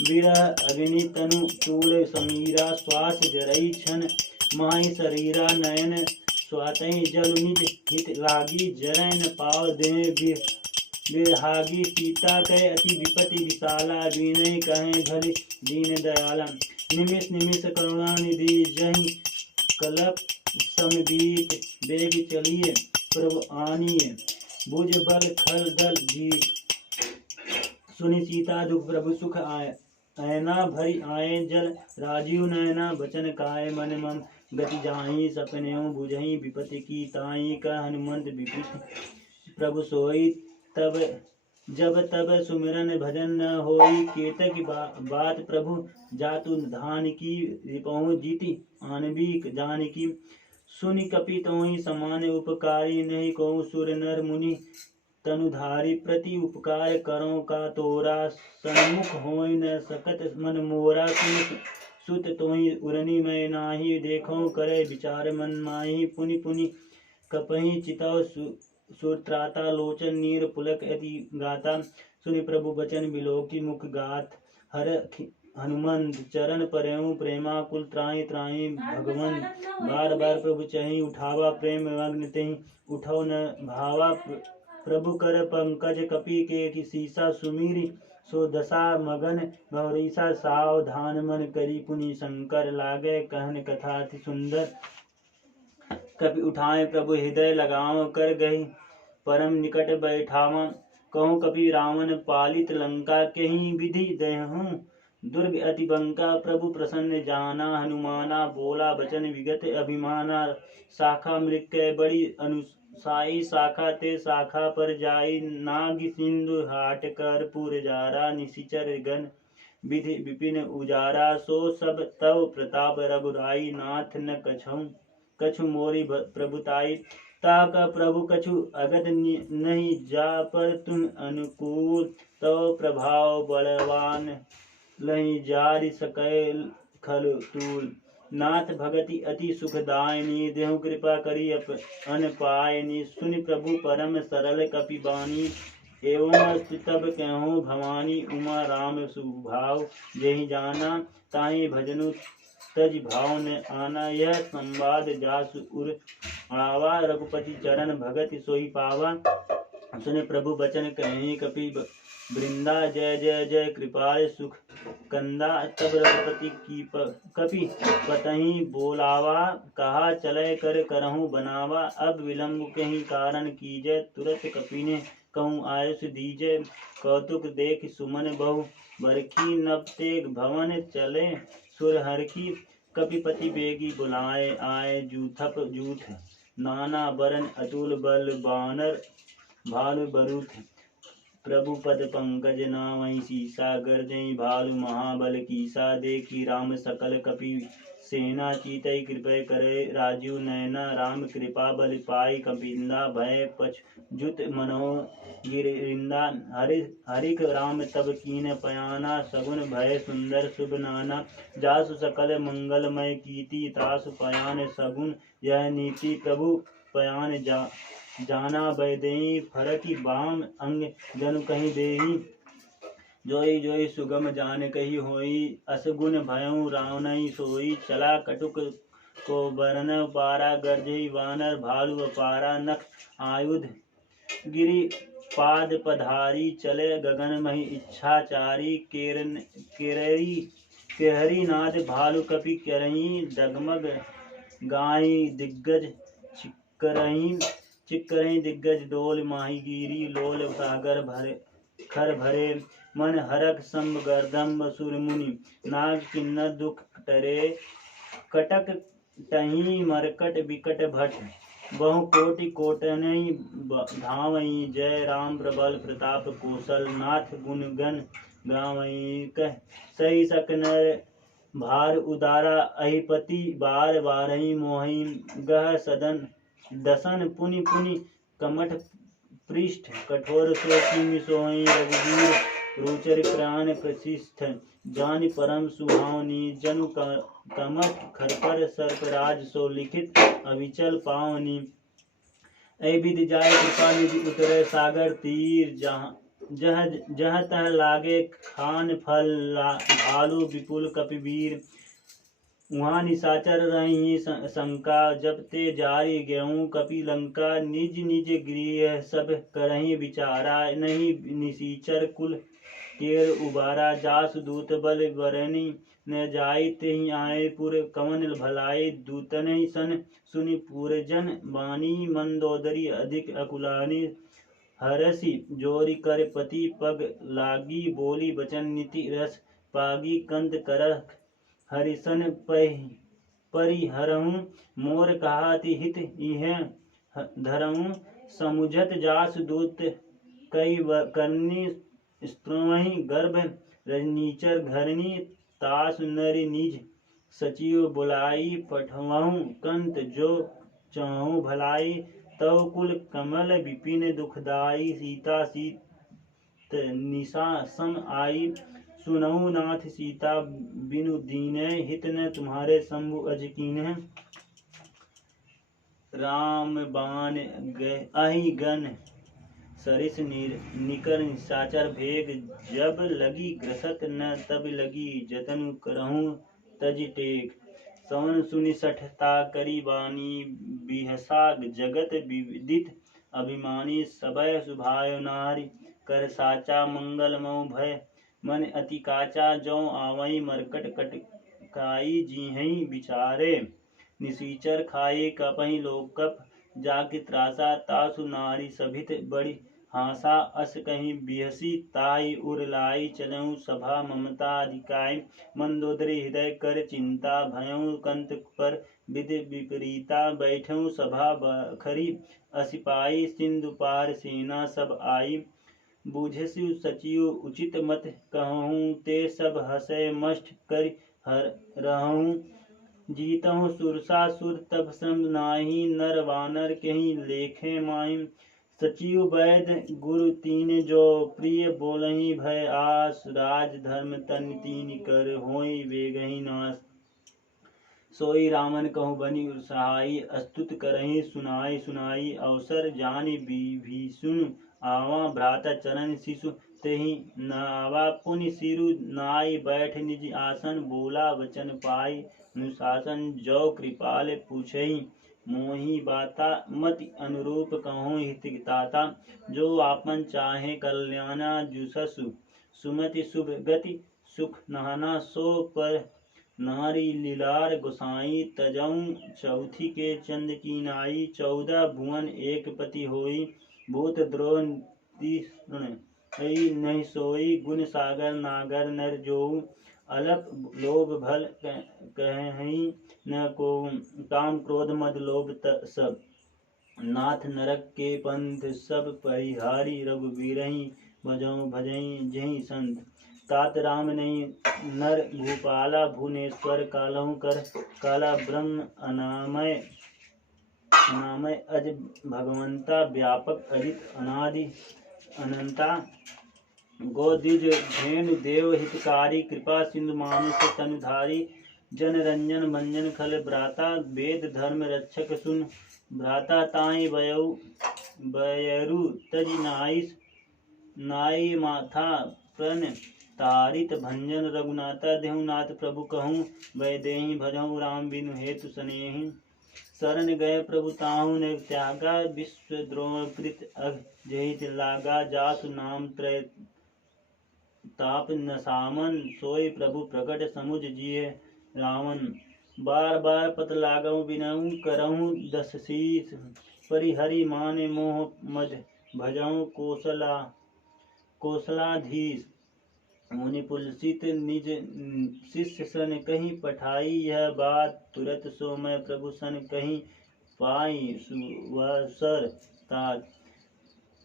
विरह अग्नि तनु चूड़ समीरा श्वास जरई छन माही शरीरा नयन स्वातई जल निज हित लागी जरन पाव दे विरहागी सीता कह अति विपति विशाला विनय कहे भले दीन दयाला निमिष निमिष करुणा निधि जहि कलप समबीत बेग चलिए प्रभु आनिए भुज बल खल दल जीत सुनि सीता दुख प्रभु सुख आए ऐना भरी आए जल राजीव नयना बचन काय मन मम गति जाहि सपने बुझहि विपति की ताई का हनुमंत विपित प्रभु सोई तब जब तब सुमिरन भजन न होई केतक बात प्रभु जातु धान की रिपहु जीति आनबीक जान की सुनि कपि तोहि समान उपकारी नहीं को सुर नर मुनि तनुधारी प्रति उपकार करो का तोरा सन्मुख होई न सकत मन मोरा सुत तोहि उरनी में नाही देखो करे विचार मन माही पुनि पुनि कपहि चितव सुत्राता लोचन नीर पुलक यदि गाता सुनि प्रभु बचन बिलोकी मुख गात हर हनुमंत चरण परेऊ प्रेमा कुल त्राहि त्राहि भगवन बार बार प्रभु चहि उठावा प्रेम मग्न तेहि उठौ न भावा प्रभु कर पंकज कपि के सीसा सुमीरी सो दशा मगन गौरीसा सावधान मन करी पुनि शंकर लागे कहन कथा अति सुंदर कपि उठाए प्रभु हृदय लगाव कर गही परम निकट बैठावा कहूँ कपि रावण पालित लंका कहीं विधि दहूँ दुर्ग अति बंका प्रभु प्रसन्न जाना हनुमाना बोला बचन विगत अभिमाना शाखा मृक्य बड़ी अनुसाई शाखा ते शाखा पर जाई नाग सिंधु हाट कर पुर जारा निशिचर गण विधि विपिन उजारा सो सब तव प्रताप रघुराई नाथ न कछु मोरी प्रभुताई ताका प्रभु कछु अगत नहीं जा पर तुम अनुकूल तव प्रभाव बलवान लहि जारि सकैल खल तूल नाथ भगति अति सुखदायनी देहु कृपा करी अन पायनी सुनि प्रभु परम सरल कपि बानी एवं तब कहूँ भवानी उमा राम सुभाव जहि जाना ताहि भजनु तज भाव न आना यह संवाद जासु उर आवा रघुपति चरण भगति सोई पावा सुने प्रभु बचन कहीं कपि वृंदा जय जय जय कृपाल सुख कंदा तब रघुपति की कपि पतहि बोलावा कहा चले कर करहूँ बनावा अब विलंब कहीं कारण कीजय तुरत कपि ने कहूँ आयुष दीजय कौतुक देख सुमन बहु बरखी नब तेग भवन चले सुर हरखी कपिपति बेगी बुलाए आए जूथप जूथ नाना बरन अतुल बल बानर भालु बरूथ प्रभु पद पंकज नामहि सीसा गर्जई भालु महाबल कीसा देखी राम सकल कपि सेना चीतई कृपय करे राजीव नयना राम कृपा बल पाई कपिंदा भय पछुत मनो गिरिंदा हरिक राम तब कीन पयाना सगुन भय सुंदर शुभ नाना जासु सकल मंगलमय कीति तासु पयान सगुन यह नीति प्रभु पयान जाना बैदेई फरकी बाम अंग जनु कहीं देही जोई जोई सुगम जान कही होई असगुन भयउ रावणई सोई चला कटुक को बरन पारा गर्जई वानर भालु अपारा नख आयुध गिरी पाद पधारी चले गगन मही इच्छाचारी केहरी नाद भालु कपि करही डगमग गाई दिग्गज चिक्करही दिग्गज डोल माही गिरी लोल सागर भरे खर भरे मन हरक संब गर्दम्ब सुर मुनि नाग किन्नर दुख टरे कटक टही मरकट विकट भट बहु कोटि कोटनई धावई जय राम प्रबल प्रताप कौशल नाथ गुण गण गावई कह सही सकनर भार उदारा अहिपति बार बारही मोहि गह सदन दसन पुनि पुनि कमठ पृष्ठ कठोर सोची सोई रघुवीर रोचर प्राण प्रशिष्ठ जान परम सुहावनी जनु कमठ खरपर सर्पराज सो लिखित अविचल पावनी ऐ विधि जाय कृपा निधि उतरे सागर तीर जहाँ तह लागे खान फल भालू विपुल कपिवीर वहाँ निशाचर रही शंका, जब ते जारी गेहूँ कपि लंका। निज निज गृह सब करही विचारा, नहीं निशीचर कुल केर उबारा। जास दूत बल बरनी न जाई, तेहि आए पुर कवन भलाई। दूतन सन सुनि पुरजन बानी, मंदोदरी अधिक अकुलानी। हरसि जोरी कर पति पग लागी, बोली बचन नीति रस पागी। कंत करख हरिसन परिहरहूँ, मोर कहाति हित इह धरहूँ। समुझत जास दूत कई करनी, स्त्रोहि गर्भ रजनीचर घरनी। तास नरि निज सचिव बुलाई, पठवहूँ कंत जो चाहूँ भलाई। तव कुल कमल विपिन दुखदाई, सीता सीत निशा सम आई। सुनहु नाथ सीता बिनु दीनै, हित न तुम्हारे शंभु अज कीन्ह। राम बाण अहि गन सरिस निकर निशाचर भेग। जब लगी ग्रसत न तब लगी, जतनु करहूँ तज टेक। सवन सुनि सठता करी बानी, बिहसा जगत विदित अभिमानी। सबय सुभाय नारी कर साचा, मंगल मऊ भय मन अति काचा। जौ आवई मरकट कटकाई, जीहई विचारे निशीचर खाए। कपहि लोकप जाके त्रासा, तासु नारी सभित बड़ी हासा। अस कहीं बिहसी ताई उर लाई, चलऊँ सभा ममता अधिकाई। मंदोदरी हृदय कर चिंता, भयऊँ कंत पर विधि विपरीता। बैठऊँ सभा बखरी असिपाई, सिंधु पार सेना सब आई। बूझसु सचिव उचित मत कहूँ, ते सब हसै मष्ट करि रहूँ। जीतहूँ सुरसासुर तब श्रम नाही, नर वानर केहि लेखे माहि। सचिव वैद्य गुरु तीन जो, प्रिय बोलहि भय आस। राज धर्म तन तीन कर, होई वेगहि नाश। सोई रामन कहूँ बनी सहाई, अस्तुत करहि सुनाई सुनाई। अवसर जानि विभीषण आवा, भ्राता चरण शिशु तेहि नावा। पुनि सिरु नाई बैठ निज आसन, बोला वचन पाई अनुशासन। जो कृपाल पूछहि मोहि बाता, मति अनुरूप कहूँ हितदाता। जो आपन चाहे कल्याणा, जुससु सुमति शुभ गति सुख नाना। सो पर नारी लीलार गोसाई, तजऊँ चौथी के चंद की नाई। 14 भुवन एक पति होई, भूत द्रोह तीक्ष्ण नहीं सोई। गुण सागर नागर नर जोऊ, अलप लोभ भल कहीं न को। काम क्रोध मद लोभ सब, नाथ नरक के पंथ सब। परिहारी रघुवीरहि भजऊँ भजई जहि संत। तात राम नहीं नर भूपाला, भुवनेश्वर कालहु कर काला। ब्रह्म अनामय अज भगवंता, व्यापक अजित अनादि अनंता। गोदिज धेनु देव हितकारी, कृपा सिंधु मानुष तनुधारी। जन रंजन भंजन खल भ्राता, वेद धर्म रक्षक सुन भ्राता। ताहि बयरु तज नाई माथा प्रण तारित। भंजन रघुनाथा देहुनाथ प्रभु कहूँ, वैदेही भजहूँ राम बिनु हेतु सनेहि। शरण गए प्रभु ताहू ने त्यागा, विश्व द्रोह कृत अघ जहित लागा। जासु नाम त्रय ताप नसामन, सोई प्रभु प्रकट समुझ जिय रावण। बार बार पत लागहूँ बिनहूँ, करहूँ 10 शीस। परिहरि माने मोह मद, भजहूँ कौशलाधीश। मुनि पुलसित निज शिष्य सन, कहीं पठाई यह बात। तुरत सो मैं प्रभु सन कहीं पाई, सुवसर तात।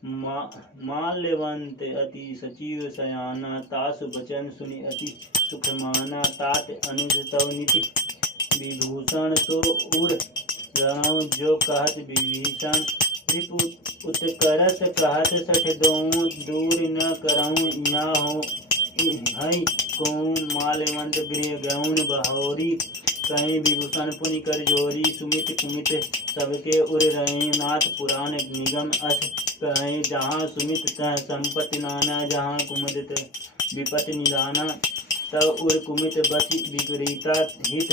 माल्यवंत अति सचिव सयाना, तासु बचन सुनि अति सुख माना। तात अनुज तव नीति विभूषण, सो उर रहूँ जो कहत विभीषण। रिपु उत्करस कहत सठ दोऊँ, दूर न करहूँ यहाँ हो हई कहूँ। माल्यवंत गृह गौन बहोरी, कहीं विभूषण पुनि कर जोरी। सुमित कुमित सबके उर रहे, नाथ पुराण निगम अस कहें। जहाँ सुमित तह संपत्ति नाना, जहाँ कुमुदित विपत्ति निदाना। तब उर कुमित बसी विपरीता, हित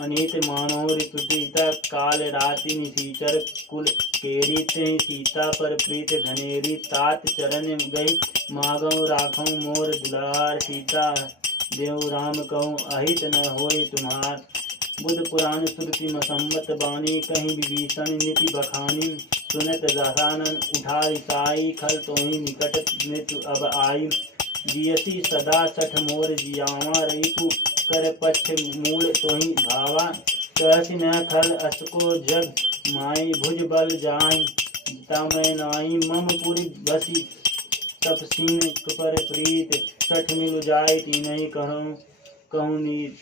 अनित मानो रिपुता काल राति निशीचर कुल केरी तेहि सीता पर प्रीत घनेरी तात चरण गई मागो राखो मोर दुलार सीता देव राम कहूँ अहित न होय तुम्हार बुध पुराण श्रुति मसम्मत बानी कहीं विभीषण नीति बखानी सुनत दशानन उठा रिसाई खल तोहि निकट मृत्यु अब आई जियसी सदा सठ मोर जियावा रिपु कर पक्ष मूल तोहि भावा कहसी न खल असको जग माई भुज बल जाई मैं नाई मम पुरी बसी तपसीन पर प्रीत सठ मिल जाय ती नहीं कहूँ नीत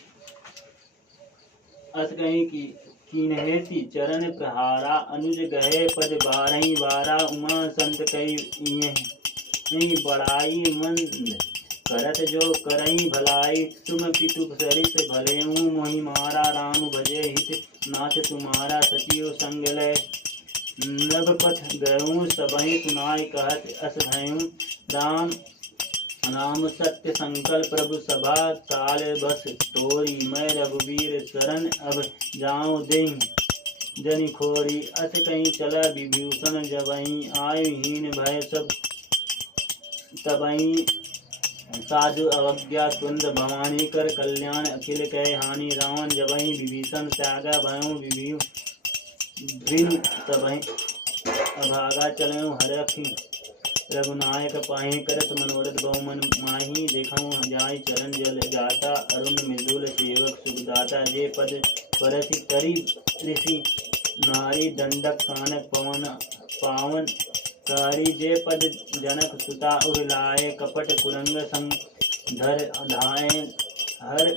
अस कहीं की नहेती चरण प्रहारा अनुज गहे पद बारही बारा उमा संत कई नहीं बड़ाई मंद करत जो करई भलाई तुम पितु सरिस भले हूँ मोहि मारा राम भजे हित नाथ तुम्हारा सचियो संग लय नभ पथ गयूँ सबहि सुनाई कहत अस भयूँ राम नाम सत्य संकल्प प्रभु सभा काल बस तोरी मैं रघुवीर शरण अब जाऊँ देहि जनि खोरी अस कहीं चला विभूषण जबहि आयु हीन भय सब तबहि साधु अवज्ञा तुंद भवानी कर कल्याण अखिल कह हानि रावण जबहि विभीषण त्यागा भयो विभीषण तबहि अभागा चलऊँ हरखी रघुनायक पाहि करत मनोरथ बहुमन माही देखऊँ जाय चरण जल जाता अरुण मृदुल सेवक सुखदाता जे पद परसि तरी ऋषि नारी दंडक कानक पवन पावन कारी जे पद जनक सुता उर्लाए कपट कुरंग संग धर धाय हर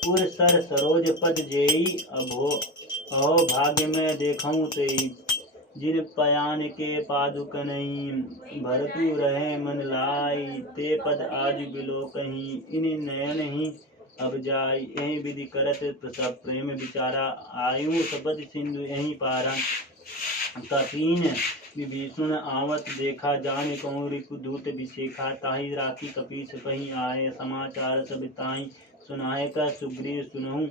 पुर सर सरोज पद जेई अहो भाग्य में देखऊँ तेई जिन पयान के पादुक नहीं भरतु रहे मन लाई ते पद आज बिलो कहीं इन नयन ही अब जाय यही विधि करत सब प्रेम विचारा आयु सबद सिंधु यही पारा कपीन विभीषण आवत देखा जान कहूँ रिपुदूत विशेखा ताहि राखी कपीस कहीं आए समाचार सब ताहि सुनाए का सुग्रीव सुनहूँ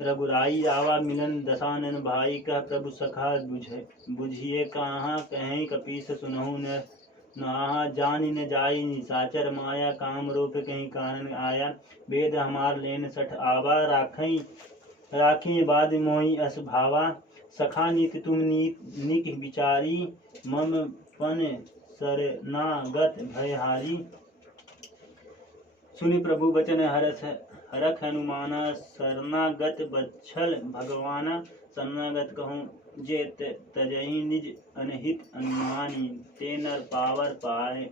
रघुराई आवा मिलन दशानन भाई का प्रभु सखा बुझिए कहाँ कहें कपीस सुनहु न नहा जानी न जाई निशाचर माया काम रूप कहीं कारण आया वेद हमार लेन सठ आवा राखी बाद मोहि अस भावा सखा नित तुम निक विचारी मम पन शरणागत भयहारी सुनि प्रभु वचन हरख हनुमाना शरणागत बच्छल भगवाना शरणागत कहूँ जे तजहि निज अनहित अनुमानी ते नर पावर पाए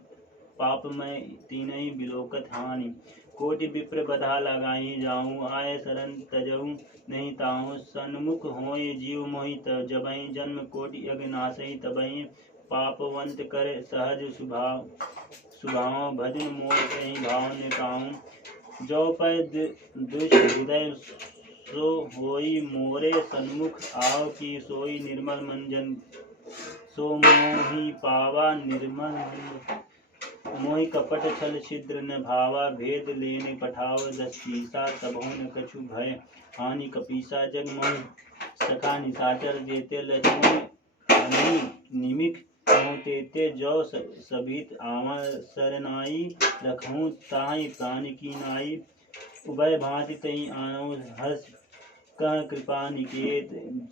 पाप में तीनहि बिलोकत हानि कोटि विप्र बधा लगाई जाऊँ आय शरण तजहु नहीं ताहु सन्मुख होय जीव मोहि जबहि जन्म कोटि अग्नाशहि तबहि पापवंत कर सहज सुभाव भजन मोर कहीं भाव निकाऊँ जो पै दुष्ट हृदय सो होई मोरे सन्मुख आओ की सोई निर्मल मंजन सो मोहि पावा निर्मल मोहि कपट छल छिद्र न भावा भेद लेने पठाव दस पीसा तबहु न कछु भय हानि कपीसा जग मोहि सखा निशाचर देते लक्ष्मण निमिक तेते जो सभित आवा सरनाई रखूँ ताहि प्राण की नाई उभय भांति तई आनो हर्ष कह कृपा निकेत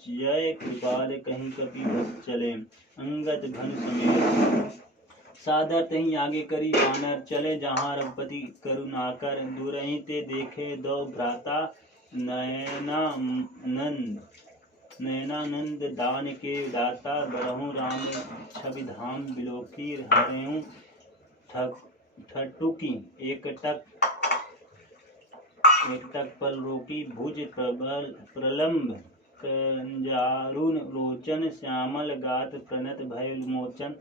जय कृपाल कहीं कपि बस चले अंगत घन समेत सादर तहीं आगे करी वानर चले जहाँ रघुपति करुणाकर दूरहि ते देखे दो भ्राता नयनानंद दान के दाता बरहु राम छवि धाम बिलोकी हरेऊ ठटुकी एक टक पल रोकी भुज प्रलम्ब कंजारुन लोचन श्यामल गात प्रणत भय मोचन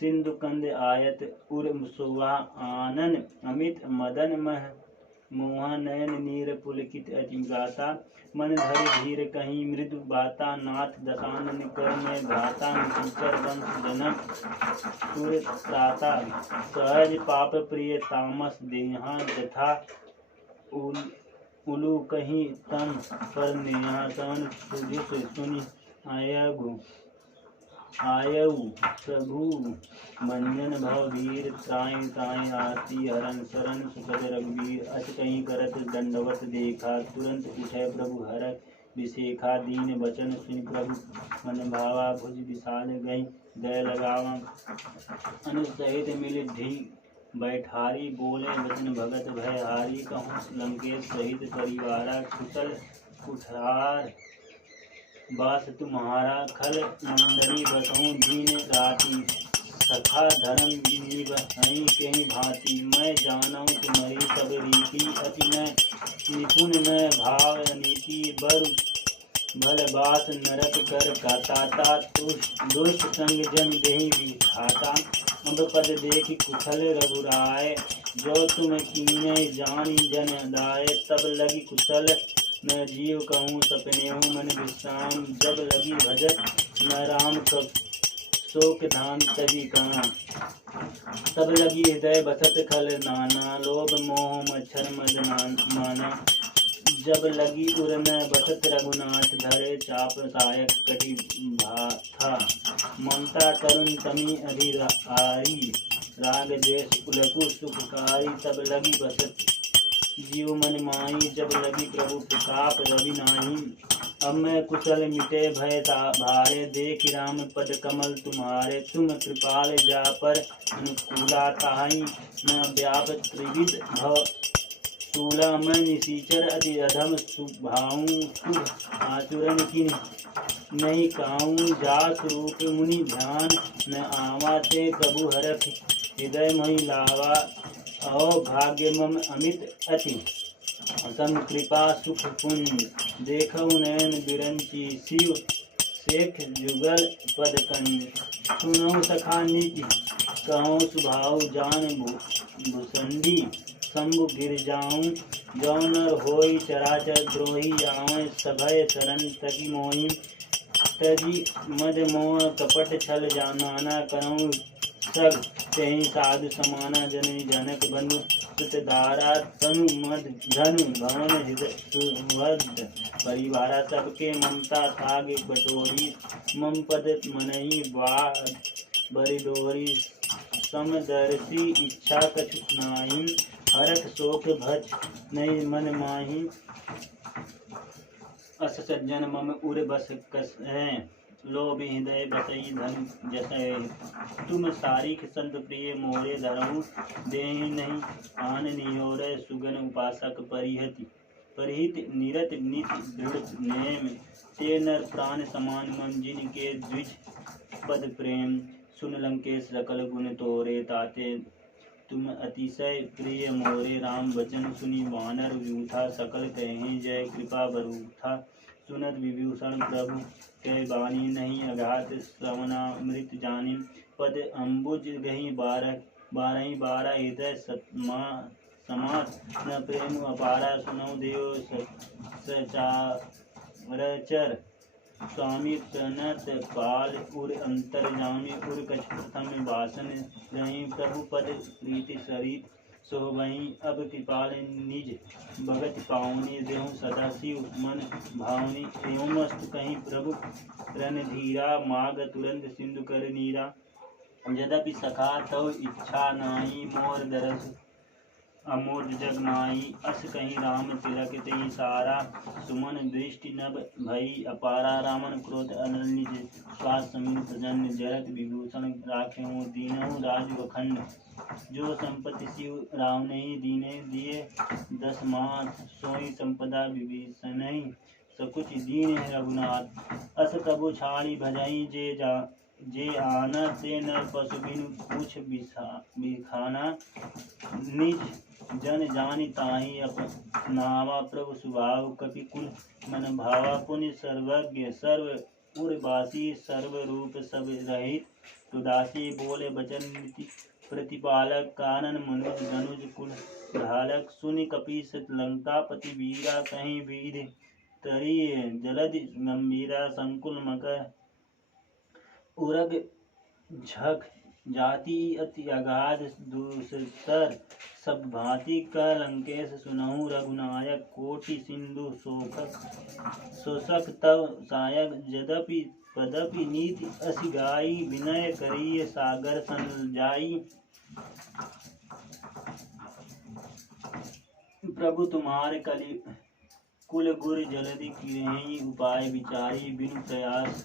सिंधु कंद आयत उर शोभा आनन अमित मदन मह मोहा नयन नीर पुलकित अतिगाता मन धरि धीर कहीं मृदु बाता नाथ दशानन कर में भ्राता निशाचर वंश जनक सुर त्राता सहज पाप प्रिय तामस देहा जथा उलू कहीं तम पर न्यासन सुजित सुनि आयऊ प्रभु मंजन भव वीर त्राय ताय आरती हरण शरण सुखद रघुवीर अस कहीं करत दंडवत देखा तुरंत उठे प्रभु हर विशेखा दीन वचन सुनि प्रभु मन भावा भुज विशाल गई दय लगावा अनुसहित मिल ढी बैठारी बोले वचन भगत भय हारी कहूँ लंकेश सहित परिवारा कुशल कुठार बास तुम्हारा खल मंदरी बसऊँ दीन राती सखा धर्म निबहई कहीं भांति मैं जानऊँ तुम्हारी सब रीति अति न निपुण न भाव नीति बर भल बास नरक कर काता दुष्ट संग जन देहि विधाता अब पद देखि कुशल रघुराय जो तुम कीने जानी जन दाय तब लगी कुशल न जीव कहूँ सपने हूँ मन विश्राम जब लगी भजत न राम शोक धाम तभी कहाँ तब लगी हृदय बसत खल नाना लोभ मोह मच्छर मद माना जब लगी उर में बसत रघुनाथ धरे चाप सायक कटी भाथा ममता तरुण तमी अधिहारी राग देश उलकु सुखकारी तब लगी बसत जीव मन माही जब लगी प्रभु प्रताप रवि नाही अब मैं कुशल मिटे भय भारे देख राम पद कमल तुम्हारे तुम कृपाल जा पर अनुकूला ताही न व्याप त्रिविध भव तूला मैं निशीचर अति अधम सुभाऊं शुभ आचुरन किन नहीं काऊं जास रूप मुनि ध्यान न आवा ते प्रभु हरख हृदय मही लावा अहो भाग्य मम अमित अति सम कृपा सुख पुण्य देखो नयन बिरंची शिव शेख जुगल पद कन्य सुनो सखा नीति कहो सुभाव जान भूसंडी शंभु गिर जाऊं जौनर होई चराचर द्रोही आवें सभय शरण तकी मोहि तजी मद मोह कपट छल जानाना करऊं सग तेहि साधु समाना जननी जनक बंधु सुतदारा तनु मद धनु भवन हृदय परिवारा सबके ममता थाग बटोरी मम पद मनहि बरिदोरी समदर्शी इच्छा कछु नाहि हरख शोक भज नहीं मन माही अस सज्जन मम उर बस कस है लोभ हृदय बसई धन जसय तुम सारिख संत प्रिय मोरे धरऊँ देहि नहीं आन नियोर सुगन उपासक परिहित निरत नित दृढ़ नेम ते नर प्राण समान मम जिन के द्विज पद प्रेम सुन लंकेश सकल गुण तोरे ताते तुम अतिशय प्रिय मोरे राम वचन सुनी वानर व्यूथा सकल कहें जय कृपा बरूथा सुनत विभूषण प्रभु कह बानी नहीं अघात श्रवणामृत जानी पद अम्बुज गही बारह हृदय समात न प्रेम अपारा सुनो देव सचारचर स्वामी प्रणत पाल उर अंतर जामी उर कछ प्रथम वासन रही प्रभु पद प्रीति सरित सो वहीं अब कृपाल निज भगत पावनी देहु सदा शिव मन भावनी एवं मस्त कहीं प्रभु रणधीरा माग तुरंत सिंधु कर नीरा यद्यपि सखा तव इच्छा नाही मोर दरस अमोद जग माही अस कहीं राम तिलक तेहि सारा सुमन दृष्टि नभ भई अपारा रामन क्रोध अनन्य स्वास समीर प्रजन्य जरत विभूषण राखेहूँ दीनहु राज वखंड जो संपत्ति शिव राम नहीं दीने दिए 10 मास सोई संपदा विभीषण सकुच दीन है रघुनाथ अस तबु छाड़ी भजाई जे आना ते नर पशु बिनु पूछ बिखाना निज जन जानि ताहि अपनावा प्रभु स्वभाव कपि कुल मन भावा पुण्य सर्वज्ञ सर्व उर्वासी सर्व रूप सब रहित तुदासी बोले बचन नीति प्रतिपालक कानन मनुज धनुज कुल ढालक सुनि कपीस लंका पति वीरा कहीं वीर तरी जलद गंभीरा संकुल मकर उरग झक जाति अति अगाध दूसर सब भांति क लंकेश सुनहु रघुनायक कोटि सिंधु शोषक तव सायक यद्यपि पदपि नीति असि गाई विनय करिय सागर सन जाई। प्रभु तुम्हारे कलि कुल गुर जलधि किरहि उपाय विचारी बिनु प्रयास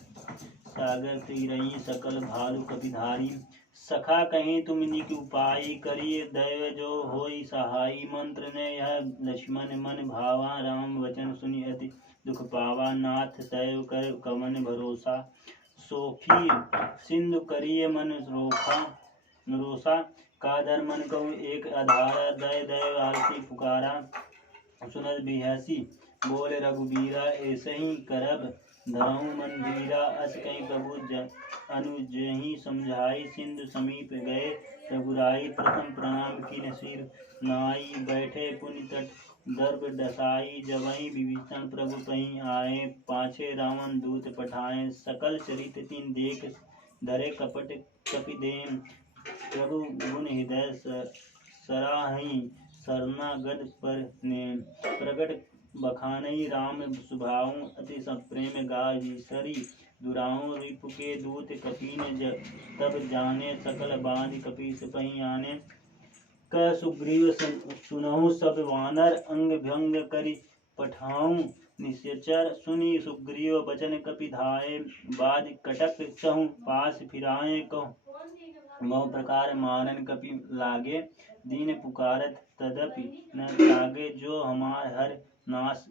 सागर तीरही सकल भालु कपिधारी। सखा कहीं तुम निक उपाय करिए दैव जो होई सहाई। मंत्र ने यह लक्ष्मण मन भावा राम वचन सुनि अति दुख पावा। नाथ सैव कर कवन भरोसा सोखी सिंधु करिए मन रोसा। कादर मन को एक आधारा दय दय आरती पुकारा। सुनत बिहसी बोले रघुबीरा ऐसे ही करब धरऊं मन धीरा। अस कहीं प्रभु अनुजहि समझाई सिंधु समीप गए रघुराई। प्रथम प्रणाम कीन सिर नाई बैठे पुनि तट दर्भ डसाई। जबहि विभीषण प्रभु पहीं आए पाछे रावण दूत पठाए। सकल चरित तिन देख धरे कपट कपिदेन। प्रभु गुण हृदय सराहि शरणागत पर ने। प्रगट बखानई राम सुभाऊ अति संप्रेम गाय विसरी। दुराऊ रिपु के दूत कपीन तब जाने सकल बांध कपीस पहीं आने। क सुग्रीव सुनहु सब वानर अंग भंग करि पठाऊं निश्चर। सुनी सुग्रीव बचन कपि धाये बाद कटक चहु पास फिराए। कहो बहु प्रकार मारन कपि लागे दीन पुकारत तदपि न तागे। जो हमार हर नाश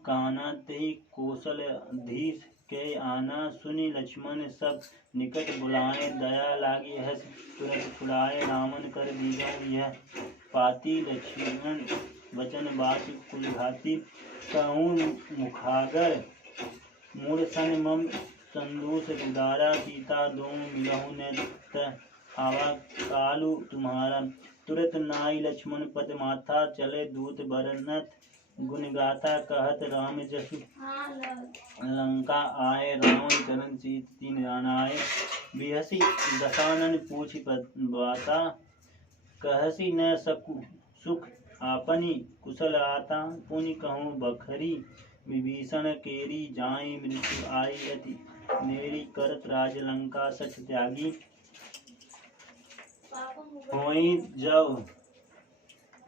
काना तेहि कौशलधीश के आना। सुनि लक्ष्मण सब निकट बुलाए दया लागी हस तुरंत छुड़ाए। रावण कर दीजहु यह पाती लक्ष्मण वचन बात कुल घाती। कहूँ मुखागर मूढ़ सन मम संदूष उदारा। सीता दों मिलहु न आवा कालू तुम्हारा। तुरत नाई लक्ष्मण पद माथा चले दूत बरनत गुण गाथा। कहत राम जसु लंका आए रावण चरण सीत तीन जानाए। बिहसी दशानन पूछि बाता कहसी न सकु सुख आपनी कुशल आता। पुनि कहूँ बखरी विभीषण केरी जाई मृत्यु आई। अति मेरी करत राज लंका सठ त्यागी। होई जब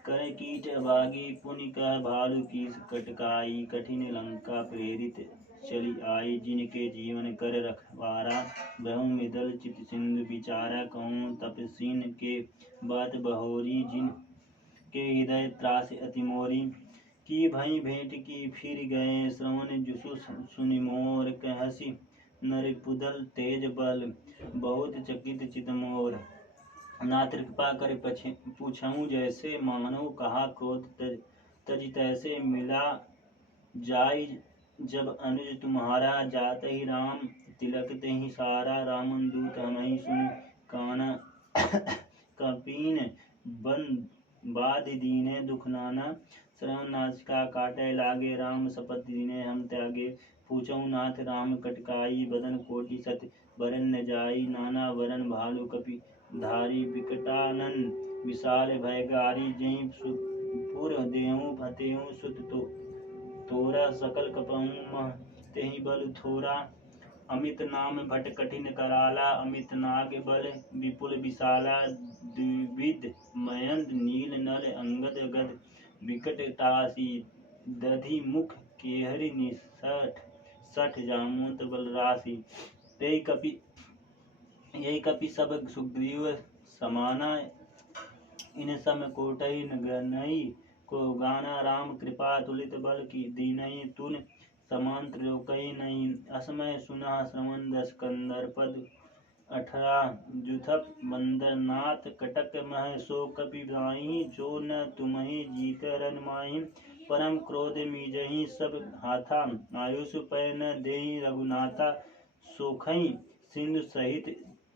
करे कीट अभागी पुनि कह भालु कीस कटकाई। कठिन लंका प्रेरित चली आई जिनके जीवन कर रखवारा। बहु मिदल चित सिंधु विचारा कहूँ तपसीन के बात बहोरी। जिन के हृदय त्रास अति मोरी। की भई भेंट की फिर गए श्रवण जुसु सुनि मोर। कहसी नरिपुदल तेज बल बहुत चकित चित मोर। नाथ कृपा कर पूछऊं जैसे मानो कहा क्रोध तज तैसे। मिला जाई जब अनुज तुम्हारा जात ही राम तिलक ते ही सारा। रामन दूत हमहि सुन काना कपीन बन बाध दीने दुख नाना। श्रवण नासिका काटे लागे राम शपथ दीने हम त्यागे। पूछऊं नाथ राम कटकाई बदन कोटि सत बरन न जाई। नाना वरन भालु कपि धारी विकटानन विशाल भयगारी। जहीं पुर देहूं फतेहूं सुत तोरा। सकल कपहूं तेहि बल थोरा। अमित नाम भट कठिन कराला। अमित नाग बल विपुल विशाला। द्विविध मयंद नील नल अंगद गद विकट टासी। दधि मुख केहरि निसठ सठ जामोत बल राशि। यही कपि सब सुग्रीव समाना। इन सम कोटहि गनई को गाना। राम कृपा तुलित बल की दीनहि तुन समान त्रिलोकहि नहीं। असमय सुना श्रवण दस कंदर पद 18 जुथप बंदर नाथ कटक मह सो कपि भाई। जो न तुम्हि जीत रन माहि। परम क्रोध मीजहि सब हाथा। आयुष पै न देहि रघुनाथा। सोखहि सिंधु सहित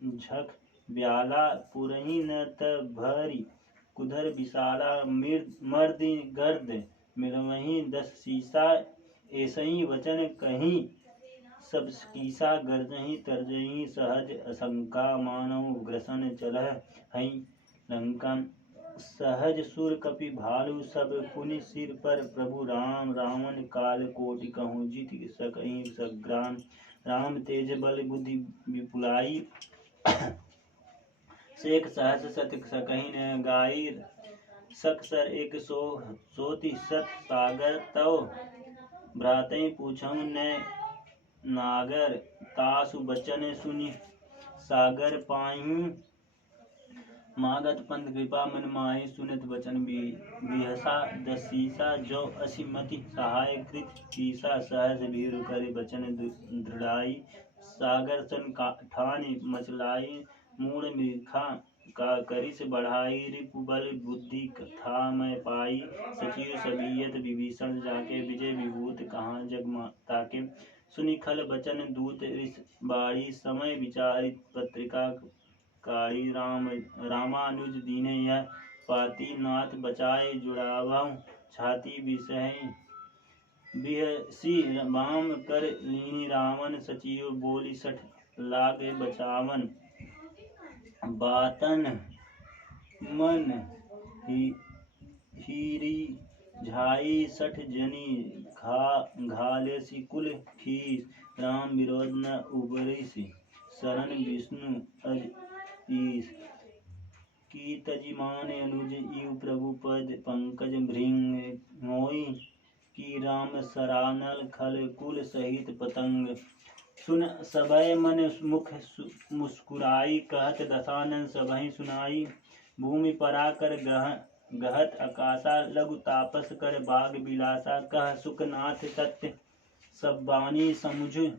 झख ब्याला। पुरहि न त भरी कुधर विशाला। मर्दि गर्द मिलवहि 10 सीसा। ऐसहि वचन कहीं सब कीसा गर्जही तर्जही सहज असंका मानव ग्रसन चलह हई लंका सहज सुर कपि भालु सब पुनि सिर पर प्रभु राम रावण काल कोटि कहूँ जीत सकहीं सग्राम राम तेज बल बुद्धि विपुलाई शेख सहस सत सकहीं न गाई सकसर एक सोति सत सागर तव भ्रातई पूछऊँ न नागर तासु बचन सुनि सागर पायु मागत पंथ कृपा मन माहि सुनत वचन बिहसा दसीसा जो असिमति सहाय कृत कीसा सहज भीरु कर वचन दृढ़ाई सागर सन ठानी मचलाई मूढ़ मिखा का करिस बढ़ाई रिपु बल बुद्धि कथा मैं पाई सचिव सबीयत विभीषण जाके विजय विभूत कहाँ जग माता के सुनि खल बचन दूत ऋष बाड़ी समय विचारित पत्रिका काड़ी रामानुज दीने यह पाती नाथ बचाए जुड़ावं छाती विषय बिहसी बाम कर लीनी रावण सचिव बोली सठ लागे बचावन बातन मन हीरी झाई सठ जनी घालेसी कुल खीस राम विरोध न उबरिसी शरण विष्णु अज ईश की तजिमान अनुज इव प्रभु पद पंकज भृंग मोई की राम सरानल खल कुल सहित पतंग सुन सबय मन मुख मुस्कुराई कहत दशानन सबहि सुनाई भूमि पराकर गहत आकाशा लघु तापस कर बाग बिलासा कह सुखनाथ सत्य सब बानी समझहूँ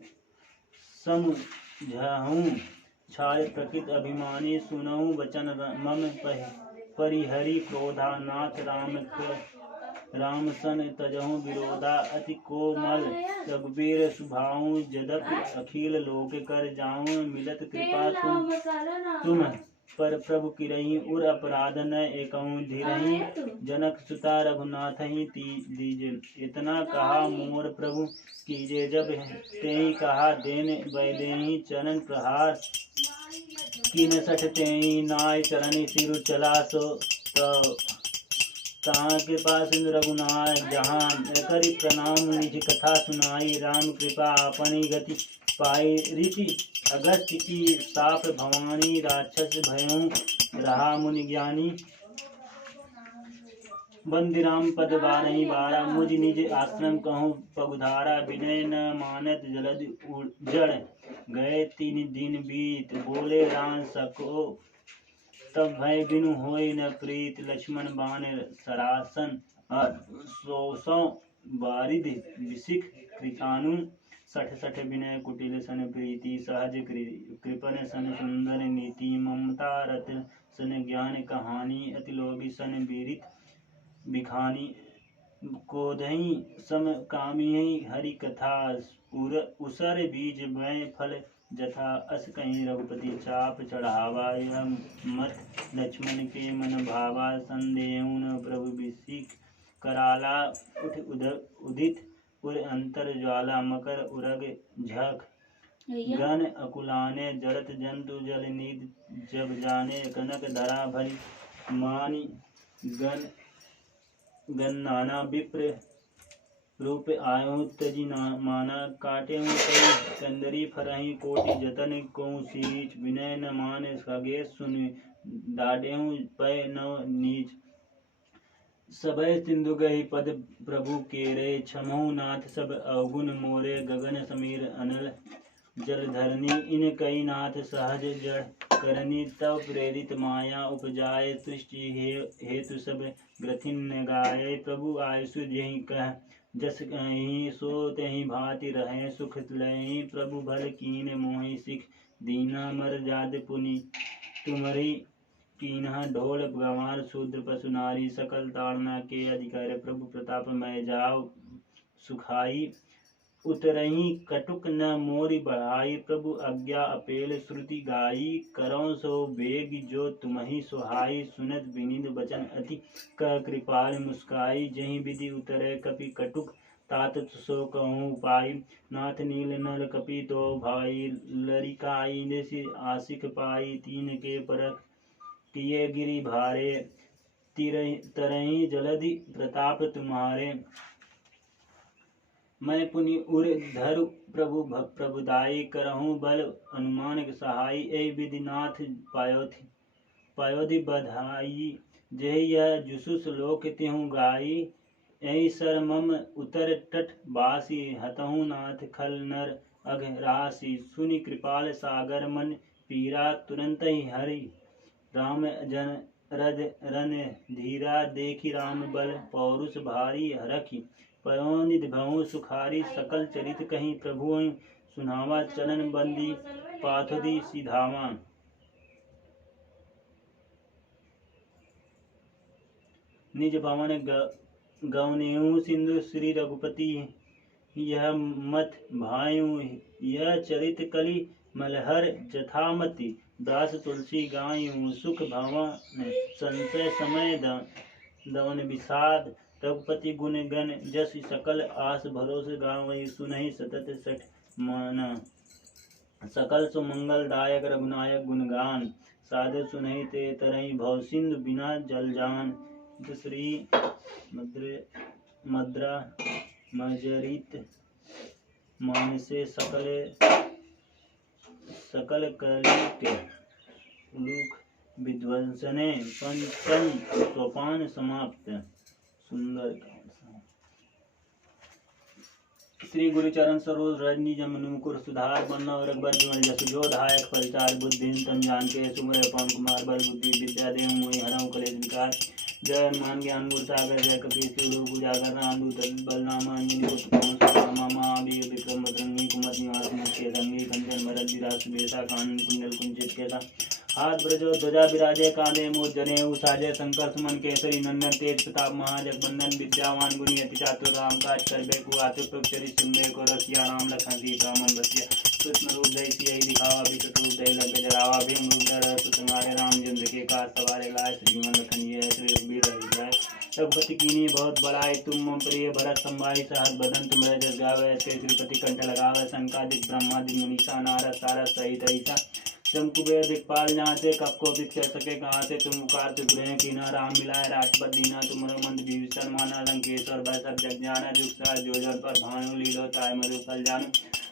छाय प्रकृत अभिमानी सुनऊँ वचन मम परिहरि क्रोधा नाथ राम सन तजहूँ विरोधा अति कोमल रघुबीर सुभाऊँ जदपि अखिल लोक कर जाऊँ मिलत कृपा तुम पर प्रभु किरही उर अपराध न एकऊँ धीरही जनक सुता रघुनाथहि दीजे इतना कहा मोर प्रभु कीजे जब तेहि कहा देन वैदेही चरण प्रहार कीन सठ तेहि नाय चरण सिरु चला सो तहाँ कृपा सिंधु रघुनाथ जहाँ करि प्रणाम निज कथा सुनाई राम कृपा अपनी गति पाई रीति अगस्त्य की साप भवानी राक्षस भयों रहा मुनि ज्ञानी बंदी राम पद बारही बारा मुझ निज आश्रम कहूँ पगुधारा विनय न मानत जलद जड़ गए 3 दिन बीत बोले राम सको तब भय बिनु होय न प्रीत लक्ष्मण बाण सरासन सौ बारिद विसिख कृतानु सठ विनय कुटिल सन प्रीति सहज कृपन सन सुंदर नीति ममता रत सन ज्ञान कहानी अति लोभी सन बीरित बिखानी कोधई सम कामी हरि कथा उसर बीज मय फल जथा अस कहीं रघुपति चाप चढ़ावा यह मत लक्ष्मण के मन भावा संदेह प्रभु विसिख कराला उठ उदित पुर अंतर ज्वाला मकर उरग झक गन अकुलाने जड़त जंतु जल नीद जब जाने कनक धरा भरी मानी गन नाना विप्र रूप आयो तजी माना काटे चंदरी फरही कोटि जतन को सीच विनय न मान खगे सुन डाडेहूँ पय नव नीच सबय सिंधु गही पद प्रभु केरे छमहु नाथ सब अवगुण मोरे गगन समीर अनल जलधरनी इन कई नाथ सहज जड़ करनी तव प्रेरित माया उपजाए सृष्टि हेतु सब ग्रथिन गाये प्रभु आयुषु जहि कह जस कहीं सो तहि भांति रहे सुख लहि प्रभु भल कीन मोहि सिख दीना मर जाद पुनि तुम्हारी कीन्हा ढोल गंवार शूद्र पशु नारी सकल ताड़ना के अधिकार प्रभु प्रताप मैं जाओ सुखाई उतरही कटुक न मोरी बढ़ाई प्रभु आज्ञा अपेल श्रुति गाई करो सो बेग जो तुम्हि सुहाई सुनत विनिद बचन अति क कृपाल मुस्काई जहि विधि उतरे कपि कटुक तात सो कहूँ पाई। नाथ नील नर कपि तो भाई, लरिकाई निसि आशिक पाई। तीन के परख किए गिरि भारे, तरही जलधि प्रताप तुम्हारे। मैं पुनि उर धरु प्रभु प्रभुदाई, करहूँ बल अनुमान सहाय। ए विधि नाथ पायोधि बधाई, जय यह जुसुस लोक तिहु गाई। ऐ सर मम उतर तट बासी, हतहु नाथ खल नर अघ राशि। सुनि कृपाल सागर मन पीरा, तुरंत ही हरि राम जन रज रन धीरा। देखी राम बल पौरुष भारी, हरखि पयोनिधि भऊ सुखारी। सकल चरित कहीं प्रभु सुनावा, चरण बंदी पाथोदी सिधावा। निज भवन गवनेऊ सिंधु श्री रघुपति, यह मत भायु यह चरित कलि मलहर जथामति। दास तुलसी गायु सुख भवन, संशय समय दवन विषाद। रघुपति गुण गण जस सकल आस, भरोस गावै सुनहि सतत सठ मन। सकल सुमंगल दायक रघुनायक गुणगान, साधु सुनहि ते तरहि भव सिंधु बिना जल जान। श्री मद्रा मजरित मानसे सकल कलित लूक विध्वंसने, पंचम सोपान समाप्त। सुंदर श्री गुरुचरण सरोज रजनी जमनु मुकुर सुधार, बन्नव रघुबर विमल जसु जो धायक परिचार। बुद्धिन तन जान के सुमर पवन कुमार, बल बुद्धि विद्या देव मोहि हरहु कलेश विकार। जय हनुमान ज्ञान गुण सागर, जय कपीस तिहु उजागर। रामदूत बलरामा अंजनी पुत्र पवन सुत नामा। महावीर विक्रम बजरंगी, कुमति निवास मुख्य संगी। कंचन भरत बिराज सुबेसा, कानन कुंडल कुंचित केसा। हाथ ब्रजो ध्वजा विराजे, कांधे मूढ़ जनेऊ साजे। शंकर सुमन केसरी नंदन, तेज प्रताप महाजगबंदन। विद्यावान गुणी अति चातुर, राम काज करबे को आतुर। प्रभुचरित सुनबे को रसिया, राम लखन सीता मन बसिया। कृष्ण रूप धरि सियहि दिखावा, विकट रूप धरि लंक जरावा। भीम रूप धरि असुर संहारे, रामचंद्र के काज सवारे। लाए श्रीमन लखन जिय, श्री रघुबीर हृदय। रघुपति कीन्ही बहुत बड़ाई, तुम मम प्रिय भरत संभाई। सहस बदन तुम्हारे जस गावै, श्रीपति कंठ लगावै। सनकादिक ब्रह्मादि मुनीसा, नारद सारद सहित ऐसा। जम कुबेर दिखपाल जाते, कब को बिख सके कहाँ से। तुम उपकार तुगृह कीना, राम मिलाए राजपद दीना। तुमरो मंद विभीषण माना, लंकेश्वर भय सब जग जाना। जुग सहज जोजन पर भानु, लीलो ताय मधु फल जानु।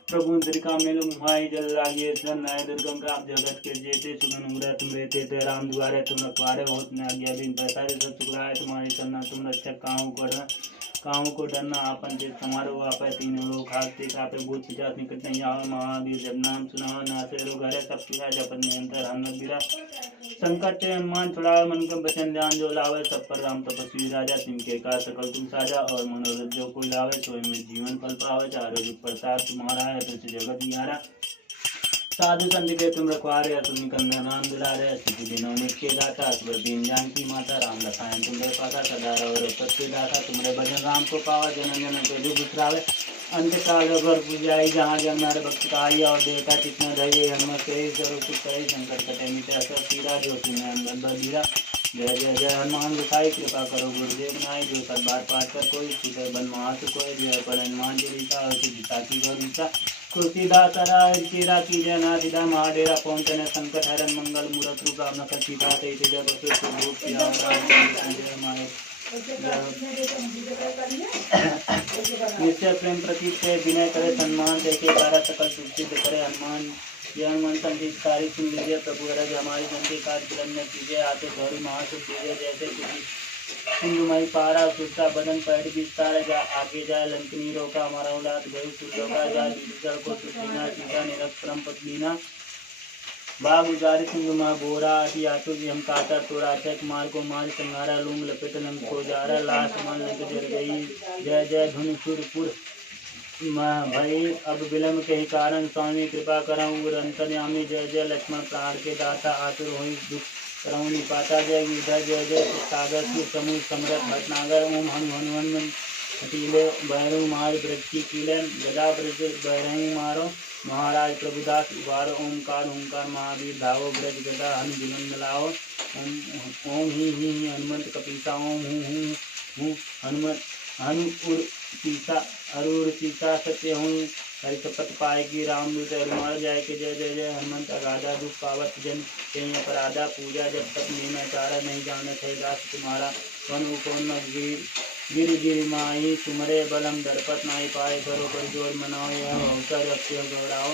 प्रभु मुद्रिका मेलु मुहाई, जल लागिए सन नय। दुर्गम प्राप्त जगत के जेते, सुगन मुरै तुम रहते थे। राम दुआरे तुम रखवारे, होत न आज्ञा बिन पैसारे। सब सुखलाए तुम्हारी सरना, तुम रक्षक काहू को डरना। आपन चित समारो, आपै तीनों लोक हाकते। कापे भूत पिशाच निकट नहीं आवे। महावीर जब नाम सुनाओ, नासे रोग हरै। सब पीरा जपत निरंतर हनुमत बीरा। संकट ते हनुमान छुड़ावे, मन क्रम वचन ध्यान जो लावे। सब पर राम तपस्वी राजा, तिनके काज सकल तुम साजा। और मनोरथ जो कोई लावे, सोई में जीवन फल पावे। चारों जुग प्रसाद तुम्हारा है, तुझ जगत निहारा। साधु संत के तुम रखवारे, असुर निकंदन राम दुलारे। स्थिति दिनों नित्य दाता, असुर दीन जानकी माता। राम रसायन तुम दर पाता, सदा रहो सत्य दाता। तुम्हारे भजन राम को पावा, जनन जन को दुख बिसरावे। अंत काल रघुवर पुजाई, जहाँ जन नर भक्त काई। और देवता चित्त धये, हनुमत से सर्व सुख करे। संकट कटे मिटे सब पीरा, जो सुने अंदर बधीरा। जय जय जय हनुमान गोसाई, कृपा करो गुरुदेव नाई। जो सब बार पाठ कर कोई, छूटे बन मास कोय। जय पर हनुमान जी रीता, सीता की गौरीता। तुलसीदास राय तेरा की जय नाथिदा। महाडेरा पहुँचने संकट हरन, मंगल मूरत रूप राम नखर सीता। तेज जब रूप सिया जय माय। निश्चय प्रेम प्रतीक से विनय करे सम्मान, जैसे कार्य सकल सुख सिद्ध करे हनुमान। जय हनुमान संतारी सुन लीजिए, प्रभु रज हमारी जनते काज किरण कीजिए। आते गौरी महासुख दीजिए, जैसे सिंधुमई पारा। सुरता बदन पैर विस्तार, जा आगे जाए लंकनी रोका। हमारा उलाद गयु सुलोका, जा विभीषण को सुखीना। सीता निरख परम पत्नीना। बाग उजारि सिंधु मह बोरा, अति आतुर हम कातर तोरा। अक्षय कुमार को मार संहारा, लूंग लपेट लंक को जारा। लाश मन लंक जर गई, जय जय धुन सुरपुर मह भई। अब विलम्ब के ही कारण, स्वामी कृपा करहु अंतर्यामी। जय जय लक्ष्मण प्राण के दाता, आतुर होई दुख करहु निपाता। जय गिरधर जय जय सागर, शिव समूह समरथ भटनागर। ओम हनुमान टीले बैरु मार वृक्षि कीले, गदा ब्रज बैरहु मारो। महाराज प्रभुदास उबारो, ओमकार ओंकार महावीर धावो। ब्रज गदा हनु बुलंद लाओ। ओम ही हनुमंत कपीसा। ओम हूँ हनुमत हनु उर सीसा अरूर सीता सत्य हूँ हरि शपथ पाए की राम दूत अरुमार जाय के जय जय जय हनुमंत अगाधा दुख पावत जन कहीं अपराधा पूजा जब तक मैं चारा नहीं जानत है दास तुम्हारा वन उकोन वीर गिर गिर माही तुमरे बलम दरपत नाई पाए करो कर जोर मनाओ यह अवसर अक्षय गौराओ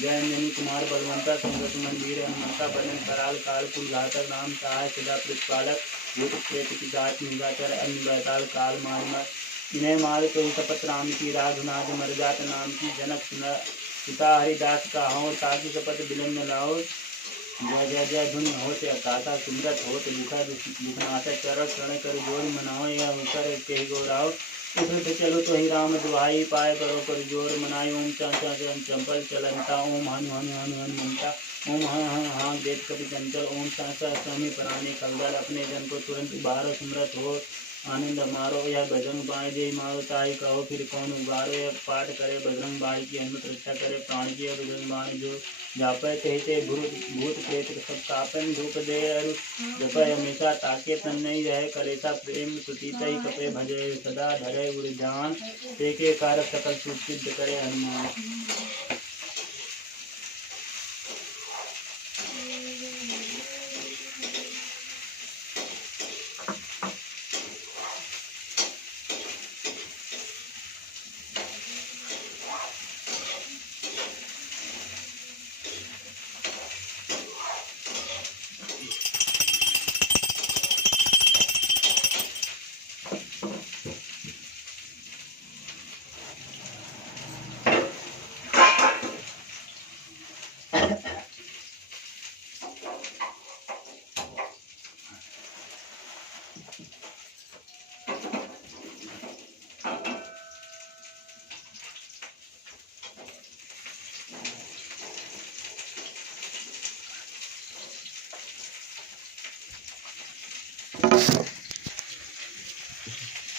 जय अंजनी कुमार बलवंता संगत मंदिर हनुमंता बदन कराल काल कुल घातक नाम सहाय सदा प्रतिपालक भूत प्रेत की जात निगाकर अन्य बैताल काल मार इन्हें मार तो शपथ राम की राघनाथ मर जात नाम की जनक सुना पिता हरिदास का हो ताकि शपथ विलम्ब न लाओ जय जय जय धुन होते अकाता सुमरत होत दुखा दुखनाशक चरण शरण कर जोर मनाओ यह होकर के गौराव उठ चलो तो ही राम दुहाई पाए करो कर जोर मनाई ओम चंपल चलंता ओम हनु हनु हनु हनुमंता ओम हाँ देख कभी चंचल ओम स्वामी प्राणी कलदल अपने जन को तुरंत उबारो सुमरत हो आनंद मारो यह बजरंग बाई जय मारो ताई कहो फिर कौन उबारो यह पाठ करे बजरंग बाई की हनुमत रक्षा करे प्राण की बजरंग बाई जो जापे कहते भूत प्रेत सब कापन धूप दे अरु जपय हमेशा ताके तन नहीं रहे करेता प्रेम सुतीत ही कपे भजे सदा धरे उर्जान के कारक सकल सुसिद्ध करे हनुमान।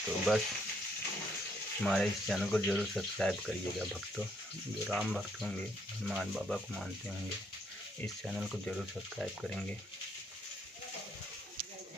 तो बस हमारे इस चैनल को जरूर सब्सक्राइब करिएगा भक्तों, जो राम भक्त होंगे हनुमान बाबा को मानते होंगे इस चैनल को जरूर सब्सक्राइब करेंगे।